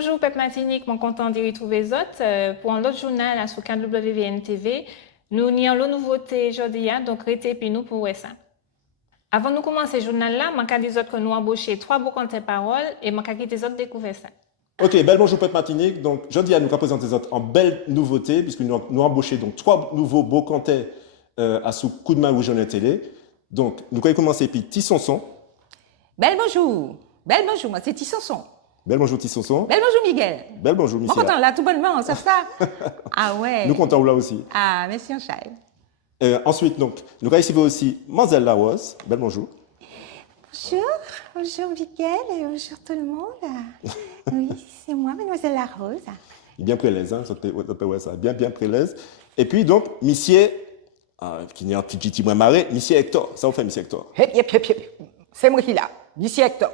bonjour, Pep Martinique, mon content de retrouver les autres pour un autre journal là, sur KWVN TV. Nous avons la nouveauté aujourd'hui, donc restez puis nous pour ça. Avant de commencer le journal là, je vais dire que nous avons embauché 3 beaux comptes paroles et je vais quitter les autres découvrir ça. Ok, bel bonjour Pep Martinique. Donc, jeudi, nous présenter les autres en belle nouveauté, puisque nous avons embauché donc 3 nouveaux beaux comptes à sous coup de main ou jeune télé. Donc, nous allons commencer par Tissonson. Bel bonjour, moi c'est Tissonson. Bel bonjour Tissonson. Bel bonjour Miguel. Bel bonjour Michel. Bon content là, tout bonnement, ça ça. Ah ouais. Nous comptons là aussi. Ah, merci Anchaï. Ensuite, donc, nous allons ici aussi Mademoiselle Larose. Bel bonjour. Bonjour Miguel et bonjour tout le monde. Oui, c'est moi, Mademoiselle Larose. Bien prélaise, hein, ça, bien prélaise. Et puis donc, Monsieur, qui est un petit moins marré, Monsieur Hector. Ça vous fait Monsieur Hector. Hep. C'est moi qui là, Monsieur Hector.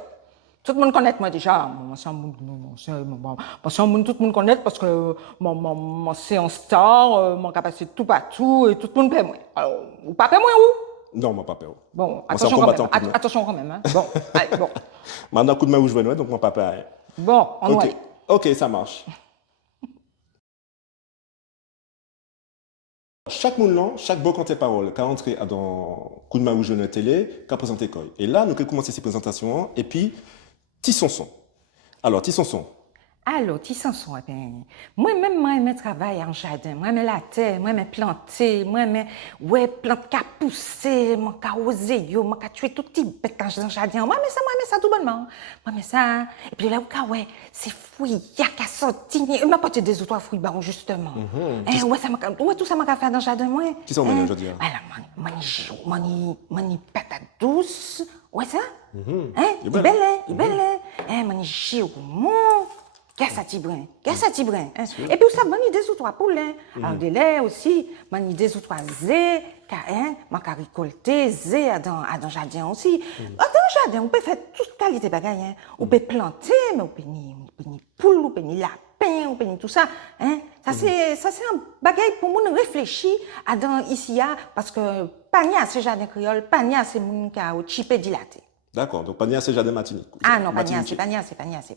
Tout le monde connaît moi déjà. Tout le monde connaît parce que c'est un star, mon capacité tout partout et tout le monde paie moi. Alors, vous pas paie moi où? Non, moi pas peur. Bon, attention quand même. Hein. Bon, allez, bon. Maintenant, coup de main où je vais, donc mon papa. Hein. Bon, on va. Ok, ça marche. Chaque moulin, chaque beau canté parole, qui a entré dans coup de main où je vais télé, qui a présenté quoi. Et là, nous allons commencer ces présentations. Et puis, Tissonson. Alors, Tissonson. Alors, Tissonson, moi-même, moi, je travaille en jardin. Moi, je la terre, moi, je planter, moi, je plante qui a poussé, moi, qui a osé, moi, qui a tué tout petit bête dans le jardin. Moi, je ça tout bonnement. Moi, je ça. Et puis là, ouais, c'est fruits, il y a qu'à sortir. Je m'a porté des autres fruits, baron, justement. Ouais, tout ça, m'a fait dans le jardin, moi. Qui sont venus aujourd'hui? Voilà, mani patate douce. Ouais, ça? Il est belle, mani giroumon. Qu'est-ce que tu brin? Et puis, ça, mani des ou trois poules. Alors, des laits aussi, mani des ou trois zés, m'a récolté zés dans le jardin aussi. Dans le jardin, on peut faire toute qualité de bagaille. On peut planter, mais on peut ni poule, on peut ni lapin, on peut ni tout ça. Ça, c'est un bagaille pour nous réfléchir à dans ici, parce que pas ni à ce jardin créole, pas ni à ce monde qui a au chipé dilaté. D'accord, donc pas ni assez jardin Martinique. Ah non, pas ni assez.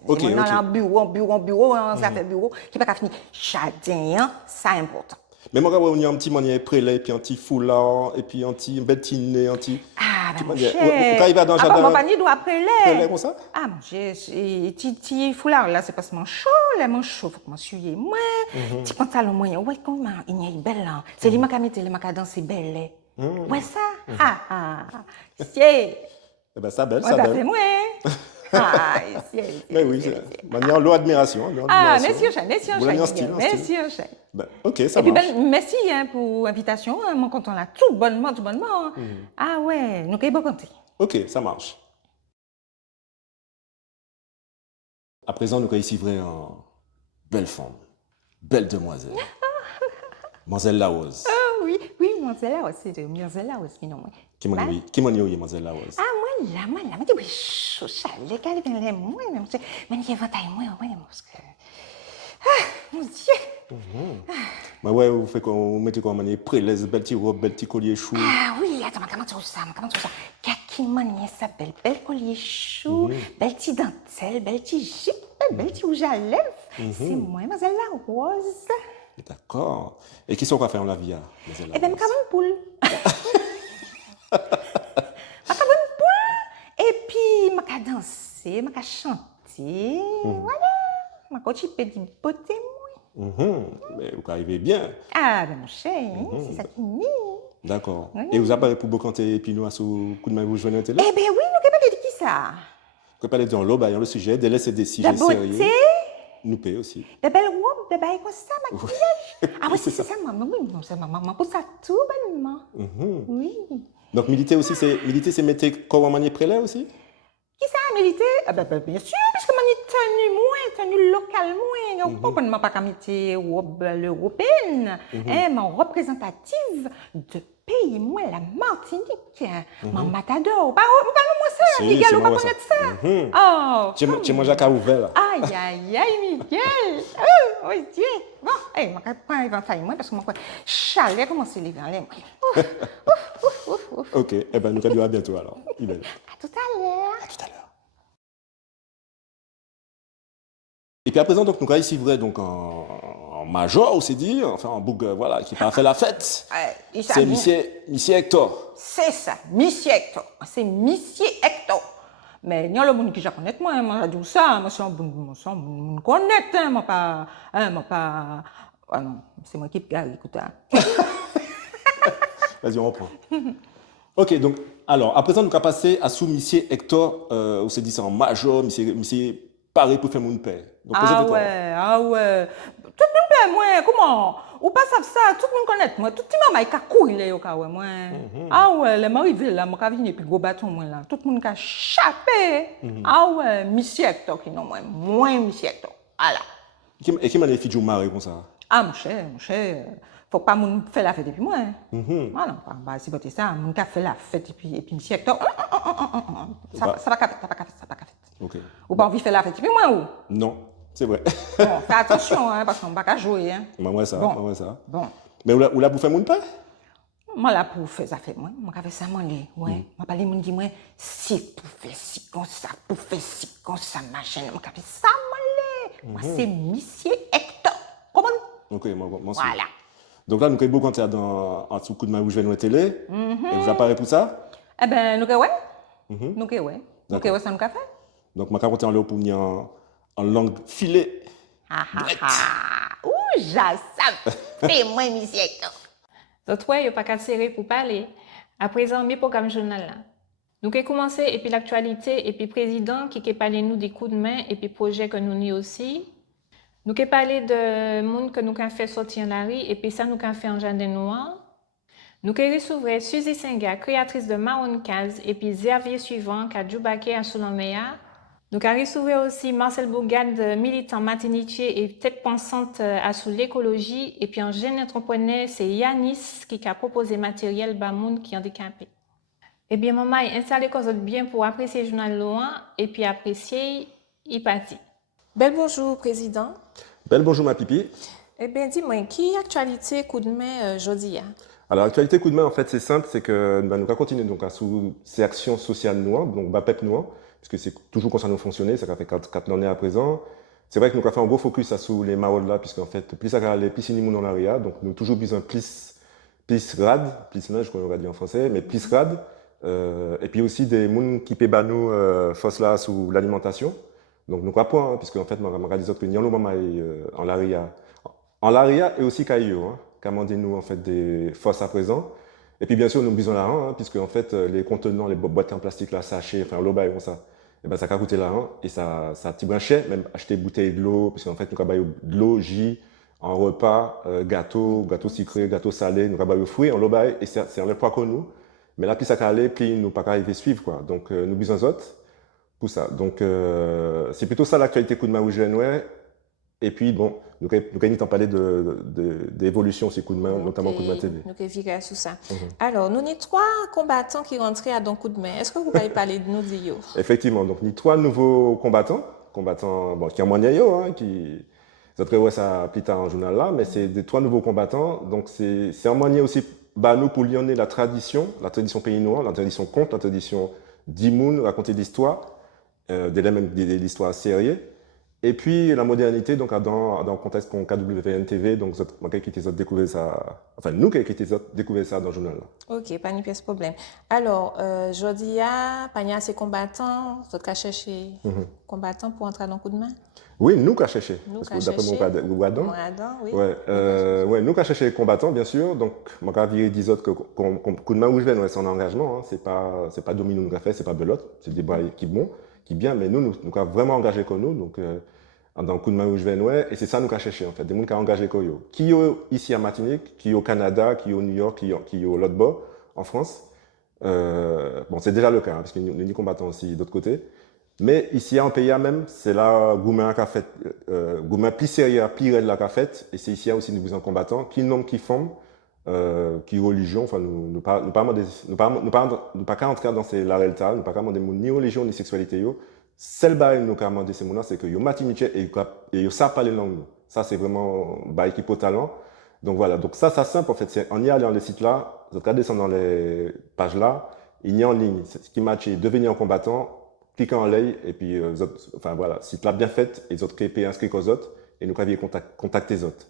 Ok. On a un bureau, ça fait bureau, qui n'est pas fini. Jardin, ça est important. Mais moi, on y a un petit manier prélé, puis un petit foulard, et puis un petit bettine, un petit. Ah, ben mon cher. cher. Quand il va dans le jardin. Ah, bon, pas ni doit prélé. Prélé comme ça? Ah, mon cher, petit foulard, là, c'est parce que mon chaud, faut que m'essuyer, moi. Petit pantalon moyen, ouais, comment, il y a une belle, là. C'est les macamètes, les macadans, c'est belle. Ouais, ça. C'est. Eh ben, ça belle, ça belle. Moi. Mais oui, manière l'eau admiration. Ah, merci, merci, ok, ça marche. Et puis, merci pour l'invitation. Mon content là, tout bonnement. Ah ouais, nous pouvons compter. Ok, ça marche. À présent, nous avons ici vrai en belle femme, belle demoiselle. Mademoiselle Larose. Oh oui, Mademoiselle Larose, c'est Mademoiselle Larose, non. Qui m'a dit, Mademoiselle Larose? Ah, moi, je dis, chaud, chalet, quand il vient moi, mais il y a moi, parce que. Ah, mon Dieu! Mais ouais, vous faites vous mettez quoi, manier prélaise, belle petite robe, belle petit collier chou. Ah oui, attends, comment tu ça? Kaki manier ça, belle collier chou, belle petite dentelle, belle petite jupe, belle petit rouge à lèvres. C'est moi, Mademoiselle Larose. D'accord. Et qui sont quoi faire en la vie, Mademoiselle Larose? Eh bien, je suis une poule. Et puis, je vais danser, je vais chanter. Voilà. Je vais chipper du beauté, moi. Mais vous arrivez bien. Ah, ben mon cher, c'est ça qui est. D'accord. Et vous avez pour Bocanté et Pinot sous coup de main vous jouez à la télé? Eh bien, oui, nous pouvons parler de qui ça? Vous pouvez parler dans l'eau, le sujet, de laisser des sujets sérieux. La beauté? Nous paye aussi. De belles robes, de bails comme ça, maquillage. Ah oui, c'est ça, maman. Oui, c'est maman. Pour ça, tout bonnement. Oui. Donc, militer, c'est mettre comme un manier prélève aussi? Qui ça a milité? Ah ben, bien sûr, puisque je suis tenue local, moi. Je ne peux pas mettre robe européenne, mais représentative de pays, moi, la Martinique. Mon matador. Pas moi ça, Miguel, on va connaître ça. Oh. Tu manges à cas ouvert. Aïe, Miguel. Oh, Dieu. Bon, je vais prendre l'éventail, moi, parce que mon chalet commence à lever. Ok, eh bien, nous allons à bientôt alors. À tout à l'heure. À tout à l'heure. Et puis à présent, donc, nous avons ici vrai, donc, en major, on s'est dit, enfin, en bouc, voilà, qui a fait la fête. Il C'est s'agit- Monsieur Hector. C'est ça, Monsieur Hector. C'est Monsieur Hector. Mais il y a le monde qui je connais moi je dis ça, moi c'est un bon connaître, moi pas ah non, c'est moi qui garde écoute. Vas-y, on reprend. Ok, donc, alors, à présent, nous avons passé à sous Monsieur Hector, on s'est dit, c'est en major, Monsieur paré pour faire mon père. Donc, présentez-toi. Ah ouais. Tout le monde moi, comment? Ou pas savent ça, tout le monde connaît moi, tout le monde m'a courir là yo ka ouais moi. Ah ouais, les m'arrivé là, m'a venir puis gros bâton moi là, tout le monde ka chapé. Ah ouais, Monsieur Hector qui non moi Monsieur Hector. Voilà. Et qui m'a fait du maré comme ça? Ah mon cher, faut pas moun faire la fête depuis moi. Voilà, bah si vous ça, moun ka fait la fête et puis Monsieur Hector. Ça va pas fait. Ok. Ou pas envie de faire la fête depuis moi ou? Non, c'est vrai. Bon, fais attention hein, parce qu'on va pas jouer hein. Moi, ça, Bon. moi, ça. Bon. Mais où là pour faire mon père? Moi là pour faire ça fait moi fait ça moi ouais moi parler moun dit moi si pour faire ci comme ça machin moi fait ça moi c'est Monsieur Hector. Comment? Ok, moi, Voilà. Donc là, nous avons beaucoup de dans en dessous coup de main où je vais nous télé. Et vous apparaissez pour ça? Eh ben nous ouais. Nous ouais. Nous ouais ça nous fait. Donc, je vais compter en l'eau pour venir en langue filée. Ouh, ça fait moi Monsieur Hector. Donc, ouais, il n'y a pas qu'à serrer pour parler. À présent, mes programmes journal là. Nous avons commencé, et puis l'actualité, et puis président qui a parlé nous des coups de main, et puis projet que nous avons aussi. Nous avons parlé de monde que nous avons fait sortir en la rue, et puis ça nous avons fait en jardin noir. Nous avons reçu Suzy Senga, créatrice de Marron Case, et puis Xavier Suivant, qui a Djoubake à Soulanmeya. Nous avons reçu aussi Marcel Bourgade, militant matinier et tête pensante à sous l'écologie. Et puis un jeune entrepreneur, c'est Yanis qui a proposé matériel Bamoun qui est handicapé. Eh bien, maman est installé comme ça bien pour apprécier le journal loin et puis apprécier, il partit. Bel bonjour, président. Bel bonjour, ma pipi. Eh bien, dis-moi, qui actualité coup de main aujourd'hui? Alors, l'actualité coup de main, en fait, c'est simple, c'est que nous allons continuer donc, à sous ces actions sociales noires, donc BAPEP noir, puisque c'est toujours comme ça nous fonctionner, ça fait 4 années à présent. C'est vrai que nous avons fait un gros focus sur les maraudes là, puisqu'en fait, plus ça va aller, plus il y a dans l'area, donc nous avons toujours besoin plus rad, plus neige, comme on va dire en français, mais plus rad. Et puis aussi des gens qui paient nous force là sous l'alimentation. Donc nous croyons, puisqu'en fait, nous avons dit que nous avons en l'area. En l'area et aussi Caillou, qui a demandé nous en fait des forces à présent. Et puis bien sûr, nous avons besoin d'argent, puisque en fait, les contenants, les boîtes en plastique, là, sachets, enfin, l'eau, comme ça, et ben, ça a coûté l'argent, et ça t'y branchait, même acheter bouteilles de l'eau, parce qu'en fait, nous avons de l'eau, jus, en repas, gâteau sucré, gâteau salé, nous avons fruits, en l'eau, et c'est un poids que nous. Mais là, plus ça aller, plus nous pas arriver à suivre, quoi. Donc, nous besoin d'autres pour ça. Donc, c'est plutôt ça l'actualité coup de main où je viens. Et puis, bon, nous avons parlé d'évolution ces coups de main, notamment coup de main TV. Nous avons viré sur ça. Alors, nous avons 3 combattants qui rentraient à dans coup de main. Est-ce que vous pouvez parler de nous d'eux? Effectivement, donc, nous avons 3 nouveaux combattants bon, qui ont moyen, qui. Vous avez ça plus tard en journal là, mais c'est des 3 nouveaux combattants. Donc, c'est un moyen aussi, nous, pour lionner la tradition pays noir, la tradition conte, la tradition d'Imoun, raconter l'histoire, même l'histoire sérieuse. Et puis la modernité, donc dans le contexte qu'on KWN TV, donc qui ont découvert ça, enfin nous qui avons découvert ça dans le journal là. Ok, pas de pièce problème. Alors, aujourd'hui, pas assez combattants, vous avez cherché combattants pour entrer dans le coup de main? Oui, nous qui avons cherché. Nous Parce que d'après mon Ouadan, oui. Ouais, nous qui avons cherché les combattants, bien sûr. Donc, moi, quand je dis autres que coup de main où je vais, c'est en engagement. Hein, c'est pas Domino nous a fait, c'est pas Belote, c'est des bails qui bon, qui bien, mais nous avons vraiment engagé comme nous. Donc, dans le coup de main où je vais, et c'est ça nous avons cherché en fait, des gens qui ont engagé comme nous. Qui sont ici à Martinique, qui sont au Canada, qui sont au New York, qui sont au l'autre bord, en France. Bon, c'est déjà le cas, hein, parce qu'il y a des combattants aussi d'autre côté. Mais ici, en pays même, c'est là Goumen qui a fait, Goumen plus sérieux, plus raide là qu'a fait, et c'est ici aussi nous besoin combattants, qui nomment, qui forment, qui religion, enfin nous pas qu'à entrer dans la réalité, nous pas qu'à demander ni religion ni sexualité yo. Celle bail nous qu'à demander ces mots-là, c'est que yo matiniché et yo savent parler langue. Ça c'est vraiment bail qui peut talent. Donc voilà, donc ça simple en fait, c'est en y allant dans les sites là, vous allez descendre dans les pages là, il y a en ligne, ce qui match est devenir un combattant. cliquez en l'ail, et puis, enfin voilà, si tu l'as bien fait, et les autres qui inscrits aux autres, et nous avions contacté les autres.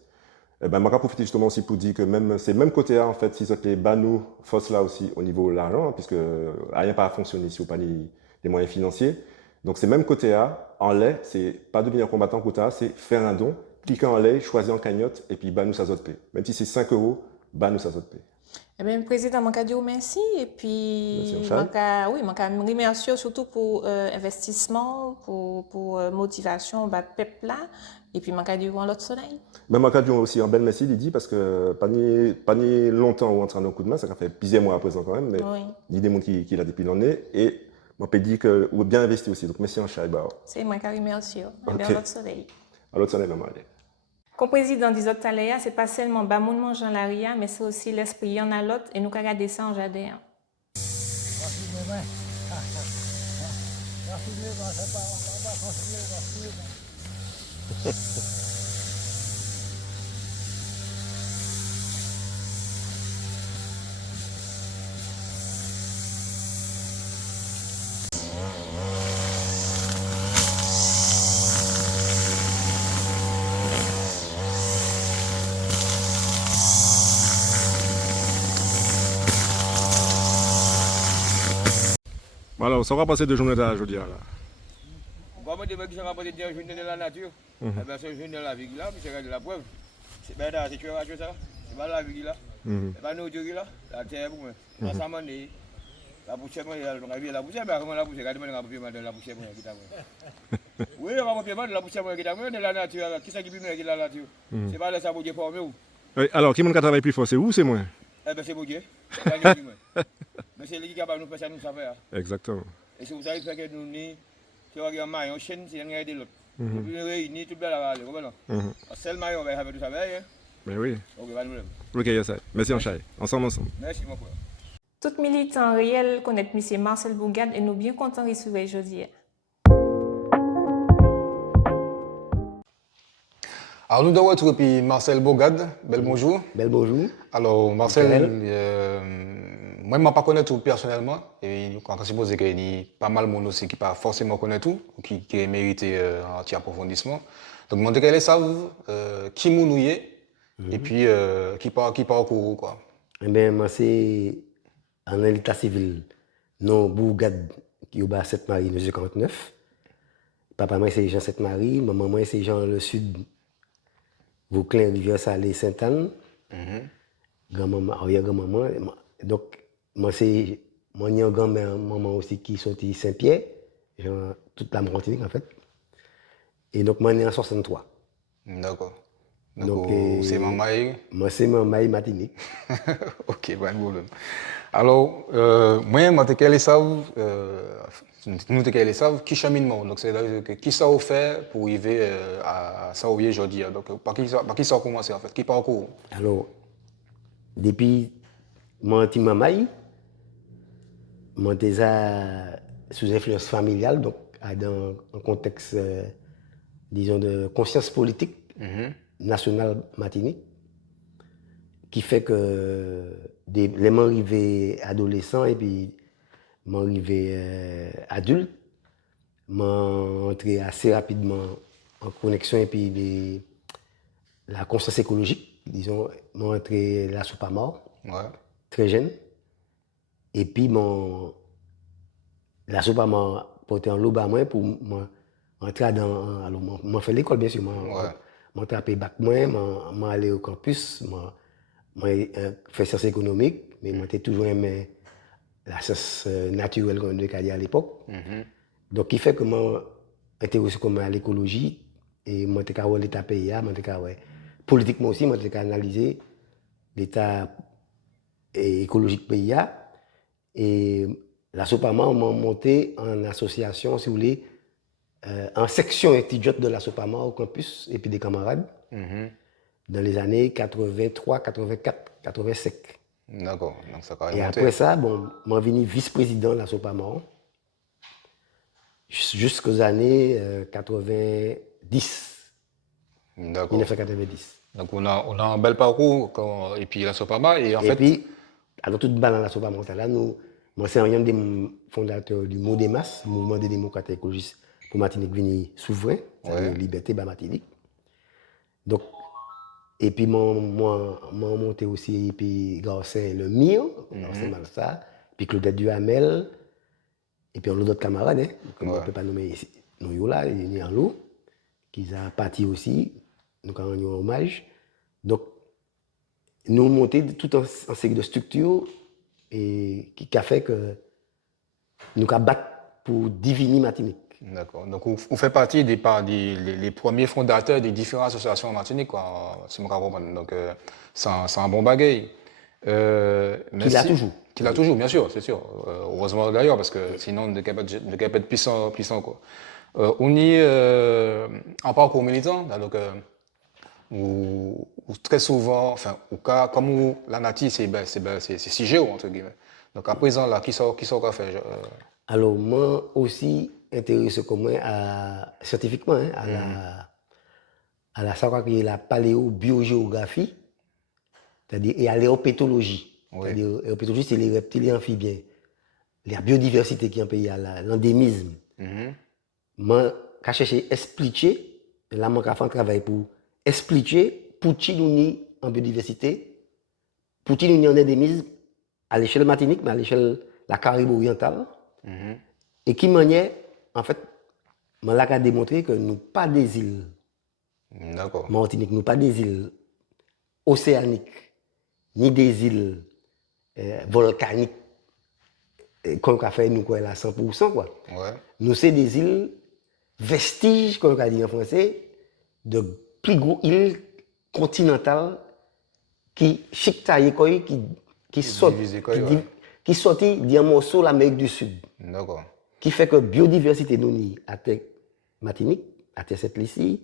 Eh ben, je vais profiter justement aussi pour dire que même, c'est même côté A, en fait, si les bas nous, force là aussi au niveau de l'argent, hein, puisque rien pas à fonctionner si vous pas les moyens financiers. Donc, c'est même côté A, en lait, c'est pas devenir combattant côté A, c'est faire un don, cliquer en lait, choisir en cagnotte, et puis, bah, nous, ça zote paie. Même si c'est 5 euros, bah, nous, ça zote paie. Eh bien, Président, je dire merci. Et Merci, puis, Anchal. oui, je remercie surtout pour investissement, pour motivation, peuple là. Et puis, je dire l'autre soleil. Même en cas de aussi un bel merci, il dit, parce que pas ni longtemps où on train d'un coup de main, ça fait plusieurs mois à présent quand même, mais Oui. il y a des gens qui l'a depuis l'année, et moi, je peux dire que vous bien investi aussi. Donc, merci, Anchal. Bah, C'est moi qui remercie. Ok. Bien l'autre soleil. à l'autre soleil, maman, allez. Comme président des autres taléa, c'est pas seulement bamoun manger la ria, mais c'est aussi l'esprit y en a l'autre et nous regarder ça en jardin. Voilà, ça va passer de journée là, je dis là. Comme des mecs qui sont rapportés de journée de la nature, eh ben, c'est une journée de la vie là, puis c'est de la preuve. C'est bien là, c'est tu vas ça, c'est pas la vie là. C'est pas nous là, la terre pour moi. Ensemble, la poussière, la poussière, mais comment la poussière, regardez-moi la poussière qui t'a oui, on va pas la poussière qui t'a de la nature, qui c'est qui vit avec la nature? C'est pas là ça pour Dieu former ou? Alors, qui m'a travaillé plus fort, c'est vous ou c'est moi? Eh ben c'est pour Dieu. Mais c'est lui qui est capable de nous faire ça, nous savoir. Exactement. Et si vous savez que nous ni tu vas regarder maillon chaîne c'est rien de l'autre. Nous réunir tout bien la comprends? Seul maillon va faire tout ça hein. Mais oui. OK, pas de problème. Ok, il y a ça. Merci, Anchal. Ensemble. Merci mon frère. Tout militant réel connaît M. Marcel Bougade et nous bien contents de recevoir aujourd'hui. Alors, nous devons retrouver Marcel Bougade. Bel bonjour. Bel bonjour. Alors, Marcel, moi, je ne pas connais tout personnellement. Et quand on suppose qu'il y a pas mal de monde aussi qui pas forcément connaît tout, qui mérite un petit approfondissement. Donc, je vais savoir qui nous est et puis qui parcourt quoi. Eh bien, moi, c'est en état civil, non Bougade, qui est au bas Sainte-Marie, 1949. Papa, moi, c'est Jean Sainte-Marie. Maman, moi, c'est Jean le Sud, Vauclin, Rivière-Salée, Sainte-Anne. Grand-maman, arrière-grand-maman. Donc, moi, c'est mon grand-mère, maman aussi, qui sortit Saint-Pierre, genre, toute la Martinique, en fait. Et donc, moi, né en 63. D'accord. Donc, c'est maman. Moi, c'est maman Martinique. Ok, pas de problème. Alors, moi, je qu'elle savent, nous qu'elle savent qui cheminement. Donc, c'est qui ça fait pour arriver à ça aujourd'hui. Donc, par qui ça a commencé en fait, qui parcourt. Alors, depuis mon petit maman, moi, déjà sous influence familiale, donc dans un contexte, disons, de conscience politique nationale Martinique, qui fait que les m'arrivés adolescents et puis m'arrivés adultes, m'entré assez rapidement en connexion et puis la conscience écologique, disons, m'entré la soupe à mort, très jeune. Et puis la soupe à mort porté en l'eau à moi pour m'entrer dans, alors m'en fait l'école bien sûr, m'en tapé bac moi, m'en aller au campus, moi fait sciences économiques, mais moi j'ai toujours aimé la science naturelle comme on dit à l'époque. Donc, il fait que moi intéressé comme à l'écologie et moi j'ai voir l'état pays, moi j'ai politiquement aussi, moi j'ai analysé l'état écologique pays et la Sopama m'a monté en association, si vous voulez, en section étudiante de la Sopama au campus et puis des camarades. Dans les années 83, 84, 85. D'accord, donc ça a Et après ça, bon, je suis venu vice-président de la Sopama jusqu'aux années 90. D'accord. 1990. Donc on a un bel parcours et puis la Sopama et en fait. Et puis, alors toute balle dans la Sopama, là, nous Moi, c'est un des fondateurs du MODEMAS, Mouvement des démocrates écologistes pour Martinique Vini souverain, c'est-à-dire liberté, bah, Martinique. Donc, et puis, moi, monté aussi, et puis, Garcin le MIR, Garcin Malsa, puis Claudette Duhamel, et puis on a d'autres camarades, hein, que on ne peut pas nommer ici. Nous, là, il y a un loup, qui a parti aussi, nous avons rendu hommage. Donc, nous avons monté tout un série de structures et qui a fait que nous avons battu pour diviner Martinique. D'accord. Donc, vous faites partie des les premiers fondateurs des différentes associations en Martinique, quoi, si je comprends. Donc, c'est un bon bagage. Qui l'a toujours. Qui l'a toujours, bien sûr, c'est sûr. Heureusement d'ailleurs, parce que sinon, on ne peut pas être puissant, quoi. On y en parcours militant, donc, où très souvent, enfin, au cas, comme la nature, c'est CIGEO, entre guillemets. Donc, à présent, là, qui sort quoi faire Alors, moi aussi, intéressé comme moi scientifiquement hein, à la paléobiogéographie, c'est-à-dire et à l'éopétologie. C'est-à-dire, l'éopétologie, c'est les reptiles et amphibiens. La biodiversité qui est en pays, l'endémisme. Moi, quand je cherche à expliquer, là, moi, je fais un travail pour expliquer pour qui nous sommes en biodiversité, pour qui nous sommes en endémisme, à l'échelle Martinique, mais à l'échelle de la Caraïbe orientale. Et qui manière, en fait, je a démontré que nous n'avons pas des îles. D'accord. Martinique, nous n'avons pas des îles océaniques, ni des îles volcaniques, comme on a fait nous à 100%. Quoi. Ouais. Nous, c'est des îles vestiges, comme on a dit en français, de plus grosses îles continentales qui sortent d'un morceau de l'Amérique du Sud. D'accord. Qui fait que la biodiversité nous à terre Martinique, à terre Sainte-Lucie,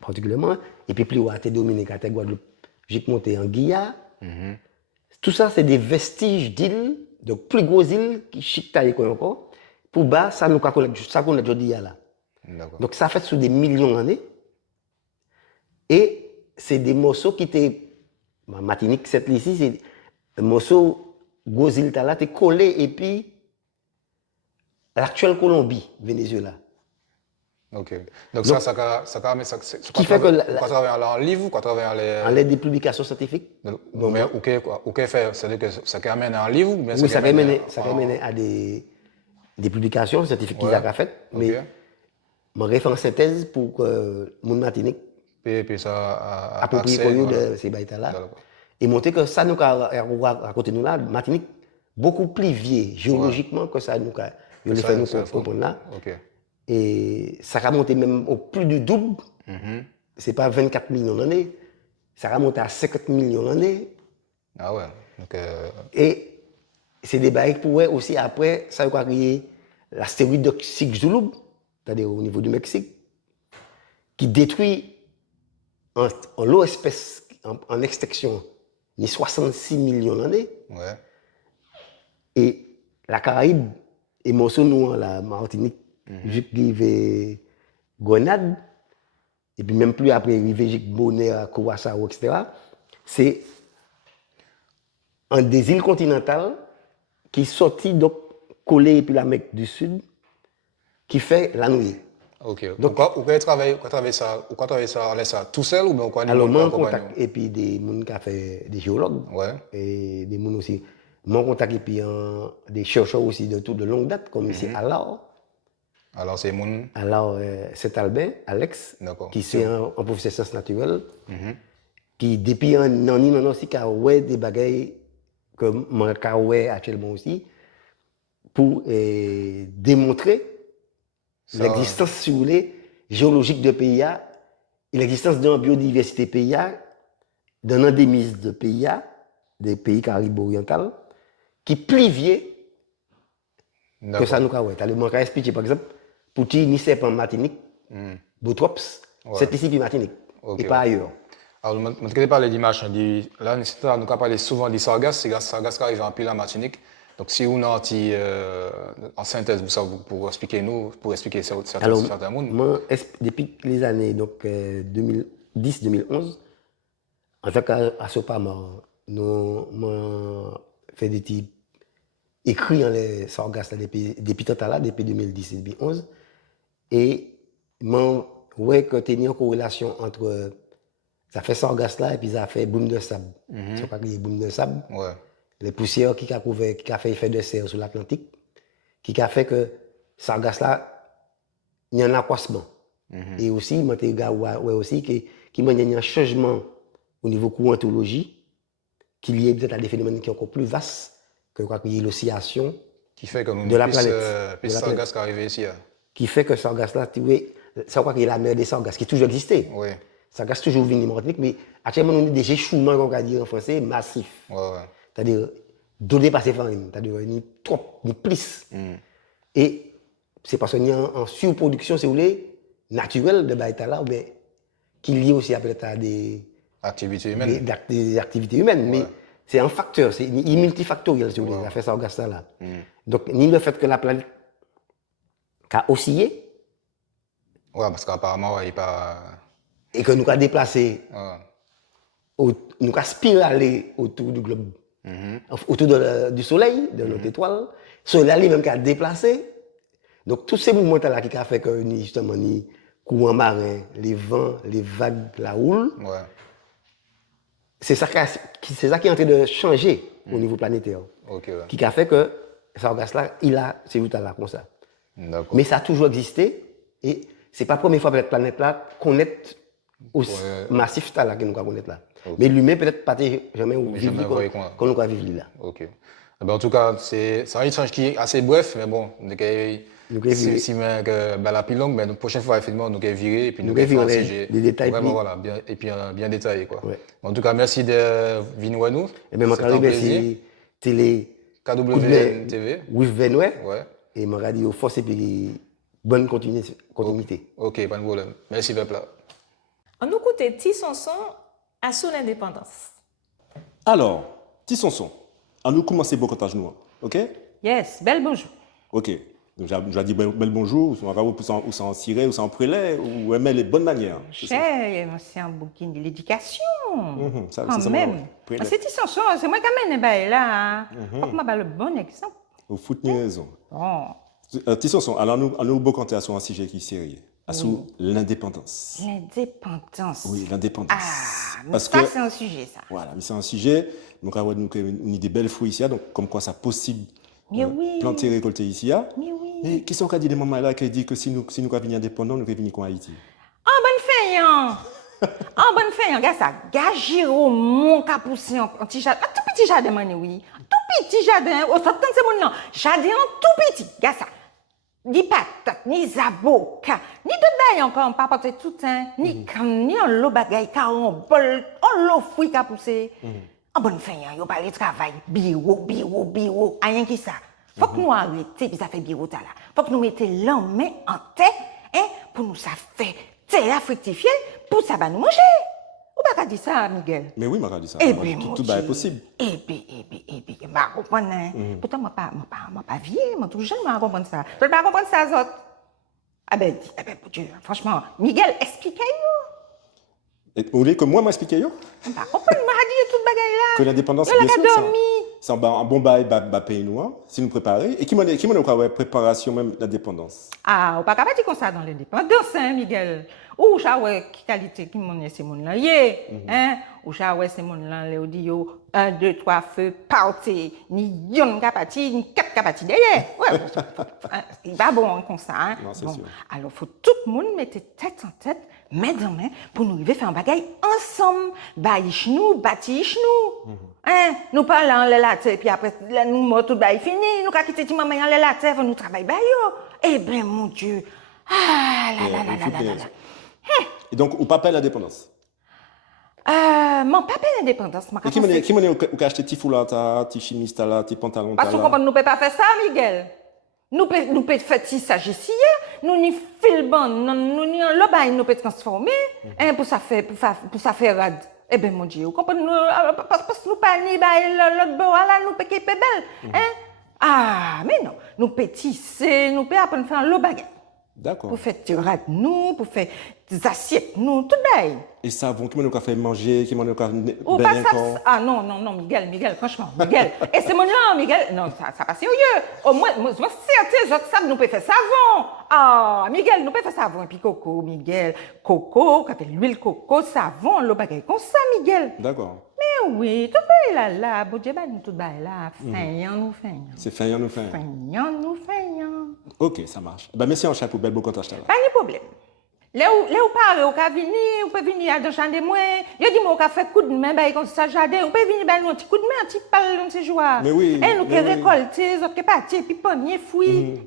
particulièrement, et puis plus haut à terre Dominique, à terre Guadeloupe, j'ai monté en Guyane. Tout ça, c'est des vestiges d'îles, de plus grosses îles qui chiquent encore. Pour bas, ça nous connaît aujourd'hui là. Donc ça fait sur des millions d'années. Et c'est des morceaux qui étaient, Martinique, Sainte-Lucie, c'est des morceaux, grosses îles là, étaient collés et puis l'actuelle Colombie, Venezuela. Ok. Donc ça qui fait que quoi travers en livre, quoi travers les. En l'aide des publications scientifiques. Mais ok faire, c'est-à-dire que ça amène à un livre ou bien oui, ça amène à des publications scientifiques qu'ils ont faites. Mais je refais une synthèse pour que mon Martinique puis ça approprie pour nous de ces baïtas-là. Et montrer que ça nous a raconté nous là, Martinique, beaucoup plus vieux géologiquement que ça nous a. Il fait nous comprendre là. Et ça a monté même au plus du double. C'est pas 24 millions d'années. Ça a monté à 50 millions d'années. Ah ouais. Donc, et c'est des bails qui pourraient aussi après, ça a créé l'astéroïde de Chicxulub, c'est-à-dire au niveau du Mexique, qui détruit en lot espèce en extinction les 66 millions d'années. Ouais. Et la Caraïbe, et morceau nous, la Martinique, jusqu'à Grenade, et puis même plus après, jusqu'à Bonaire, Curaçao, etc. C'est un des îles continentales qui sortit donc collé puis l'Amérique du Sud, qui fait la nuit. Ok. Donc, vous travaillez ça, on laisse ça tout seul ou bien quoi? Alors, moi, en contact, et puis des gens qui ont fait des géologues, ouais. Et des gens aussi. Moi, en contact, et puis des chercheurs aussi de longue date, comme ici, Alors, c'est mon. Alors, Saint-Albin, Alex, qui c'est un professeur de sciences naturelles, qui depuis un an aussi, qui a des bagages que moi, j'ai actuellement aussi, pour démontrer l'existence, si vous voulez, géologique de pays, et l'existence d'une biodiversité pays, d'un endémisme de pays, des pays caribo-orientaux, qui plivier que ça nous a ouais. Alors, moi, je vais expliquer, par exemple, pour qui ni serpent en Martinique, Botrops, c'est ici puis Martinique, et pas ailleurs. Alors, je vais parler d'image. Là, nous avons parlé souvent des sargasses, c'est sargasses qui arrivent en pile en Martinique. Donc, si vous avez en synthèse pour expliquer certains mondes. Moi, depuis les années 2010-2011, en tant qu'à Sopama, nous avons fait des types écrit en les sargasses là depuis temps là, depuis 2010 et 2011. Et moi, ouais, que tu as une corrélation entre ça fait sargasse là et puis ça fait boum de sable. C'est pas qu'il boum de sable. Ouais. Les poussières qui a fait effet de serre sur l'Atlantique, qui a fait que sargasse là, il y a un accroissement. Et aussi, moi, tu aussi qu'il y a un changement au niveau courantologie qui est lié peut-être à des phénomènes qui sont encore plus vastes que l'oscillation Qui fait que nous de la plus, planète. plus sargasse qui arrive ici. Hein. Qui fait que sargasse là, tu vois, ça croit qu'il y a la mer des sargasses qui a toujours existé. Oui. Sargasse toujours venu en Martinique, mais actuellement, on a des échouements, on va dire en français, massifs. Ouais, ouais. C'est-à-dire, donné par ces farines, c'est-à-dire, ni trop, ni plus. Et c'est parce qu'il y a en surproduction, si vous voulez, naturelle de Baïta là, mais qui est lié aussi à des Activité humaine. des activités humaines. Mais c'est un facteur, c'est multifactoriel, si vous voulez, la fait sargasse là. Donc, ni le fait que la planète a oscillé, Ouais, parce qu'apparemment, il n'est pas. et que nous avons déplacé, Ouais. nous avons spiralé autour du globe, autour du soleil, de notre étoile. Le soleil lui-même qui a déplacé. Donc, tous ces mouvements-là qui ont fait que, justement, ni courant marin, les vents, les vagues, la houle, Ouais. c'est ça qui est en train de changer au niveau planétaire. Ok, ouais. Qui a fait que Sargasse-là, c'est tout à là comme ça. D'accord. Mais ça a toujours existé et c'est pas la première fois que la planète là connaît aussi massif ça là que nous connaissons là. Okay. Mais l'humain peut-être pas jamais jamais vivre comme nous vivre là. Ok. Eh ben, en tout cas, c'est un échange qui est assez bref, mais bon, si la plus longue, mais la prochaine fois, effectivement, nous allons virer et puis nous allons faire un sujet les détails vraiment voilà, bien détaillé. Quoi. Ouais. En tout cas, merci de venir à nous. Et bien, je remercie Télé KWN TV. With Benoué. Ouais. Et je radio force et puis bonne continuité. Ok, pas de problème. Merci, peuple. On nous écoute Ti Sonson à son indépendance. Alors, Ti Sonson, on nous commence le bocotage nous, ok? Yes, bel bonjour. Ok. Donc, j'ai dit bel bonjour, ou ça en ciré, ou ça en prélais, ou aimer les bonnes manières. Cher, c'est un bouquin de l'éducation. Ça, Quand c'est même. ça, C'est Tissanson, c'est moi qui amène là. Faut que je le bon exemple. Vous foutez raison. Oh. Ti Sonson, alors nous bocoter sur un sujet qui est sérieux, sur l'indépendance. L'indépendance. Oui, l'indépendance. Ah, mais parce ça, que c'est un sujet, ça. voilà, mais c'est un sujet, donc nous avons des belles fruits ici, donc comme quoi c'est possible Mais oui. planter et récolter ici. Mais oui. Mais qui sont dit des mamans là qui dit que si nous avons venir indépendants, nous devons venir en Haïti? En bonne feignant, regarde ça. Gagiro, mon capoussé, un petit jardin, un tout petit jardin, oui. Tout petit jardin, au sortant de ce monde, jardin tout petit, regarde ça. Ni patates, ni zaboka, ni de d'ail encore, pas porter tout un, ni un lot bagay, car on bol, on lot fruit capoussé. En bonne feignant, yo parle travail, bureau, rien qui ça. Faut que nous arrêtions, puis ça fait bureau là. Faut que nous mettions l'homme en tête, hein, pour nous ça fait terre fructifier, pour ça va nous manger. Ou pas dire ça, Miguel? Mais oui, je dis ça. Eh bien, tout est possible. Eh bien, je comprends. Pourtant, je ne pas vieille, je suis jeune, je comprends ça. Je ne pas comprendre ça, autres. Ah ben, mon Dieu, franchement, Miguel, expliquez-moi. Vous voulez que moi m'explique? Je ne pas comprendre, je dit toute bagaille là. Que l'indépendance, bien sûr, c'est un bon bail, pays noir, si nous préparer. Et qui m'a dit préparation même l'indépendance? Ah, on ne peut pas dire comme ça dans l'indépendance, hein, Miguel. Ou ça, ouais, qualité qui m'en est, c'est mon là, hein? Ou ça, ouais, c'est mon là, les audio, 1, 2, 3, feux, parti, ni yon capati, ni 4 capati derrière. Ouais, il va bon comme ça, hein? Non, c'est bon. sûr. Alors, faut tout le monde mettre tête en tête, main dans main, pour nous arriver faire un bagaille ensemble. Baï chnou, bâti chnou. Hein? Nous parlons le latte, puis après, nous morts tout bail fini, nous qu'à quitter ti maman le latte, nous travailler baï yo. Eh bien, mon Dieu. Ah là là là là là là. Et donc, au papa l'indépendance? Mon papa l'indépendance. Et qui m'a dit ou acheter tes foulards, tes chimises, tes pantalons? Parce qu'on ne peut pas faire ça, Miguel. Nous pouvons faire ça ici, nous ni filban, nous ni en lobaï, nous pouvons transformer, pour ça faire rad. Eh bien, mon Dieu, vous comprenez, parce que nous pas ni l'autre bois là, nous pouvons belle, hein? Ah, mais non, nous pouvons tisser, nous pouvons apprendre à faire un lobaï. D'accord. Pour faire tirat nous, pour faire des assiettes nous, tout bail. Et savon, qui m'a fait manger, qui m'a fait Ou pas ça, ah non, Miguel, franchement, Miguel. Et c'est mon nom, Miguel. Non, ça pas sérieux. Au moins, certains autres savent, nous pouvons faire savon. Ah, Miguel, nous pouvons faire savon. Et puis coco, Miguel. Coco, quand l'huile coco, savon, le bagage comme ça, Miguel. D'accord. Mais oui, tout bail là, bon Dieu, nous tout bail là. Feignant, nous feignant. C'est feignant, nous feignant. Feignant, nous feignant. Ok, ça marche. Ben, merci en chat pour belle beau contact là. Pas de problème. Là où parle, vous pouvez venir, vous pouvez venir dans le champ de moi. Je dis, moi, vous fait coup de main, comme ça, jardin. Vous pouvez venir, un petit coup de main, un petit pal dans ces jours. Mais oui. Et nous, qui récolter, nous, qui partir, puis pogner, fouiller.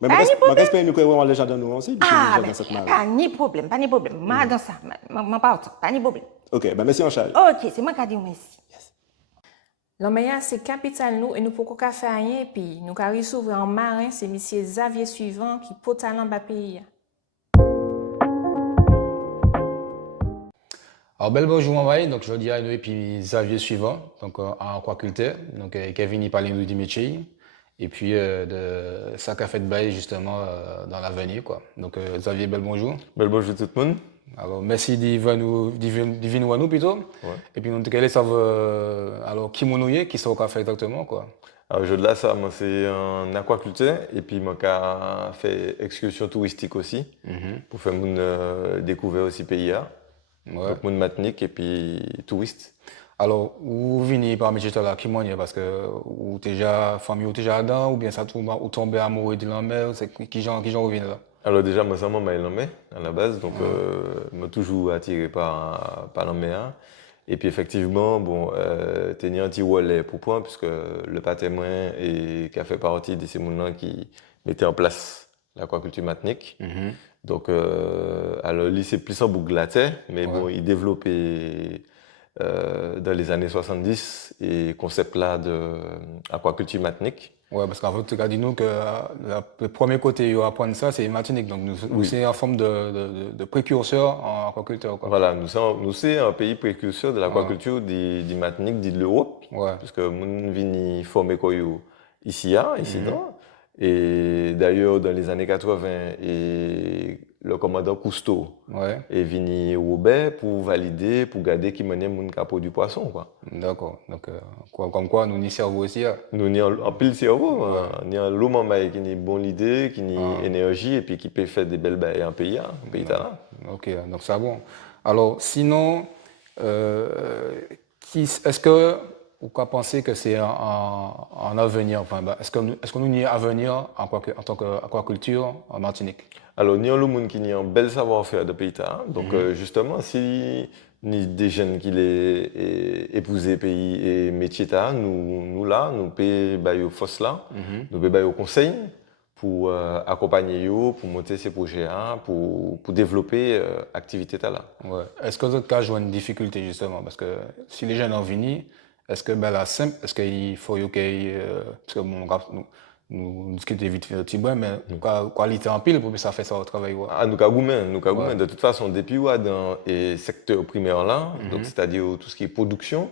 Mais pas de problème. j'espère nous vraiment les jardins nous aussi. Ah, ben, pas de problème, pas de problème. Moi, dans ça, moi, pas de problème. Ok, ben, merci en chat. Ok, c'est moi qui ai dit merci. L'Oméa, c'est capital nous et nous pouvons pas faire rien. Puis nous avons recevoir en marin, c'est M. Xavier Suivant qui peut talent dans pays. Alors, bel bonjour, Mamaï. Donc, je dis à nous et puis Xavier Suivant, donc en aquaculteur, donc Kevin, il parle du métier. Et puis, de ça qu'a fait de bail justement dans l'avenir, quoi. Donc, Xavier, bel bonjour. Bel bonjour tout le monde. Alors, merci d'y nous plutôt. Ouais. Et puis, nous allons savoir, alors, qui m'en est, qui ça qu'a fait exactement, quoi. Alors, je de là, ça, moi, c'est un aquaculteur. Et puis, moi, j'ai fait excursion touristique aussi. Pour faire mon découvrir aussi pays. Ouais. Donc, mon matinique et puis touriste. Alors, où venez parmi ces là qui m'en est parce que ou déjà famille ou déjà dedans ou bien ça tombe ou tomber amoureux de la mer, c'est qui j'en revient là. Alors, déjà, moi, ça m'a aimé à la base. Donc, m'a toujours attiré par la mer. Et puis, effectivement, bon, tenir un petit relais pour point, puisque le patrimoine et qui a fait partie de ces gens qui mettaient en place l'aquaculture matinique. Donc, alors, lui, c'est plus en boucle de la terre, mais bon, il développait dans les années 70 et concept là de aquaculture matinique. Ouais, parce qu'en fait, tu as dit nous que le premier côté à apprendre ça, c'est Martinique. Donc, nous c'est en forme de précurseur en aquaculture. Quoi. Voilà, nous sommes un pays précurseur de l'aquaculture du Martinique, de l'Europe. Ouais. Parce que nous venons former ici, dans. Et d'ailleurs, dans les années 80, et le commandant Cousteau est venu au Roubaix pour valider, pour garder qui menait mon capot du poisson. D'accord. Donc, comme quoi, nous n'y servons aussi. Nous n'y en pile cerveau. Nous avons l'homme qui a une bonne idée, qui a une énergie et puis qui peut faire des belles bails en pays. Ok, donc c'est bon. Alors, sinon, est-ce que vous pensez que c'est un avenir, enfin, est-ce que nous y a un avenir en tant qu'aquaculture en Martinique? Alors, nous avons le monde qui a un bel savoir-faire de pays. Donc, justement, si nous des jeunes qui les épousé pays et métier, nous là, nous payons force là, nous payons conseil pour accompagner eux, pour monter ces projets, pour développer l'activité là. Ouais. Est-ce que vous avez une difficulté justement? Parce que si les jeunes en viennent, est-ce que la simple, est-ce qu'il faut parce que nous discutons vite fait de petit bois, mais qualité en pile pour que ça fait ça au travail. Ouais. Ah, nous avons de toute façon, depuis dans le secteur primaire là, donc c'est-à-dire tout ce qui est production,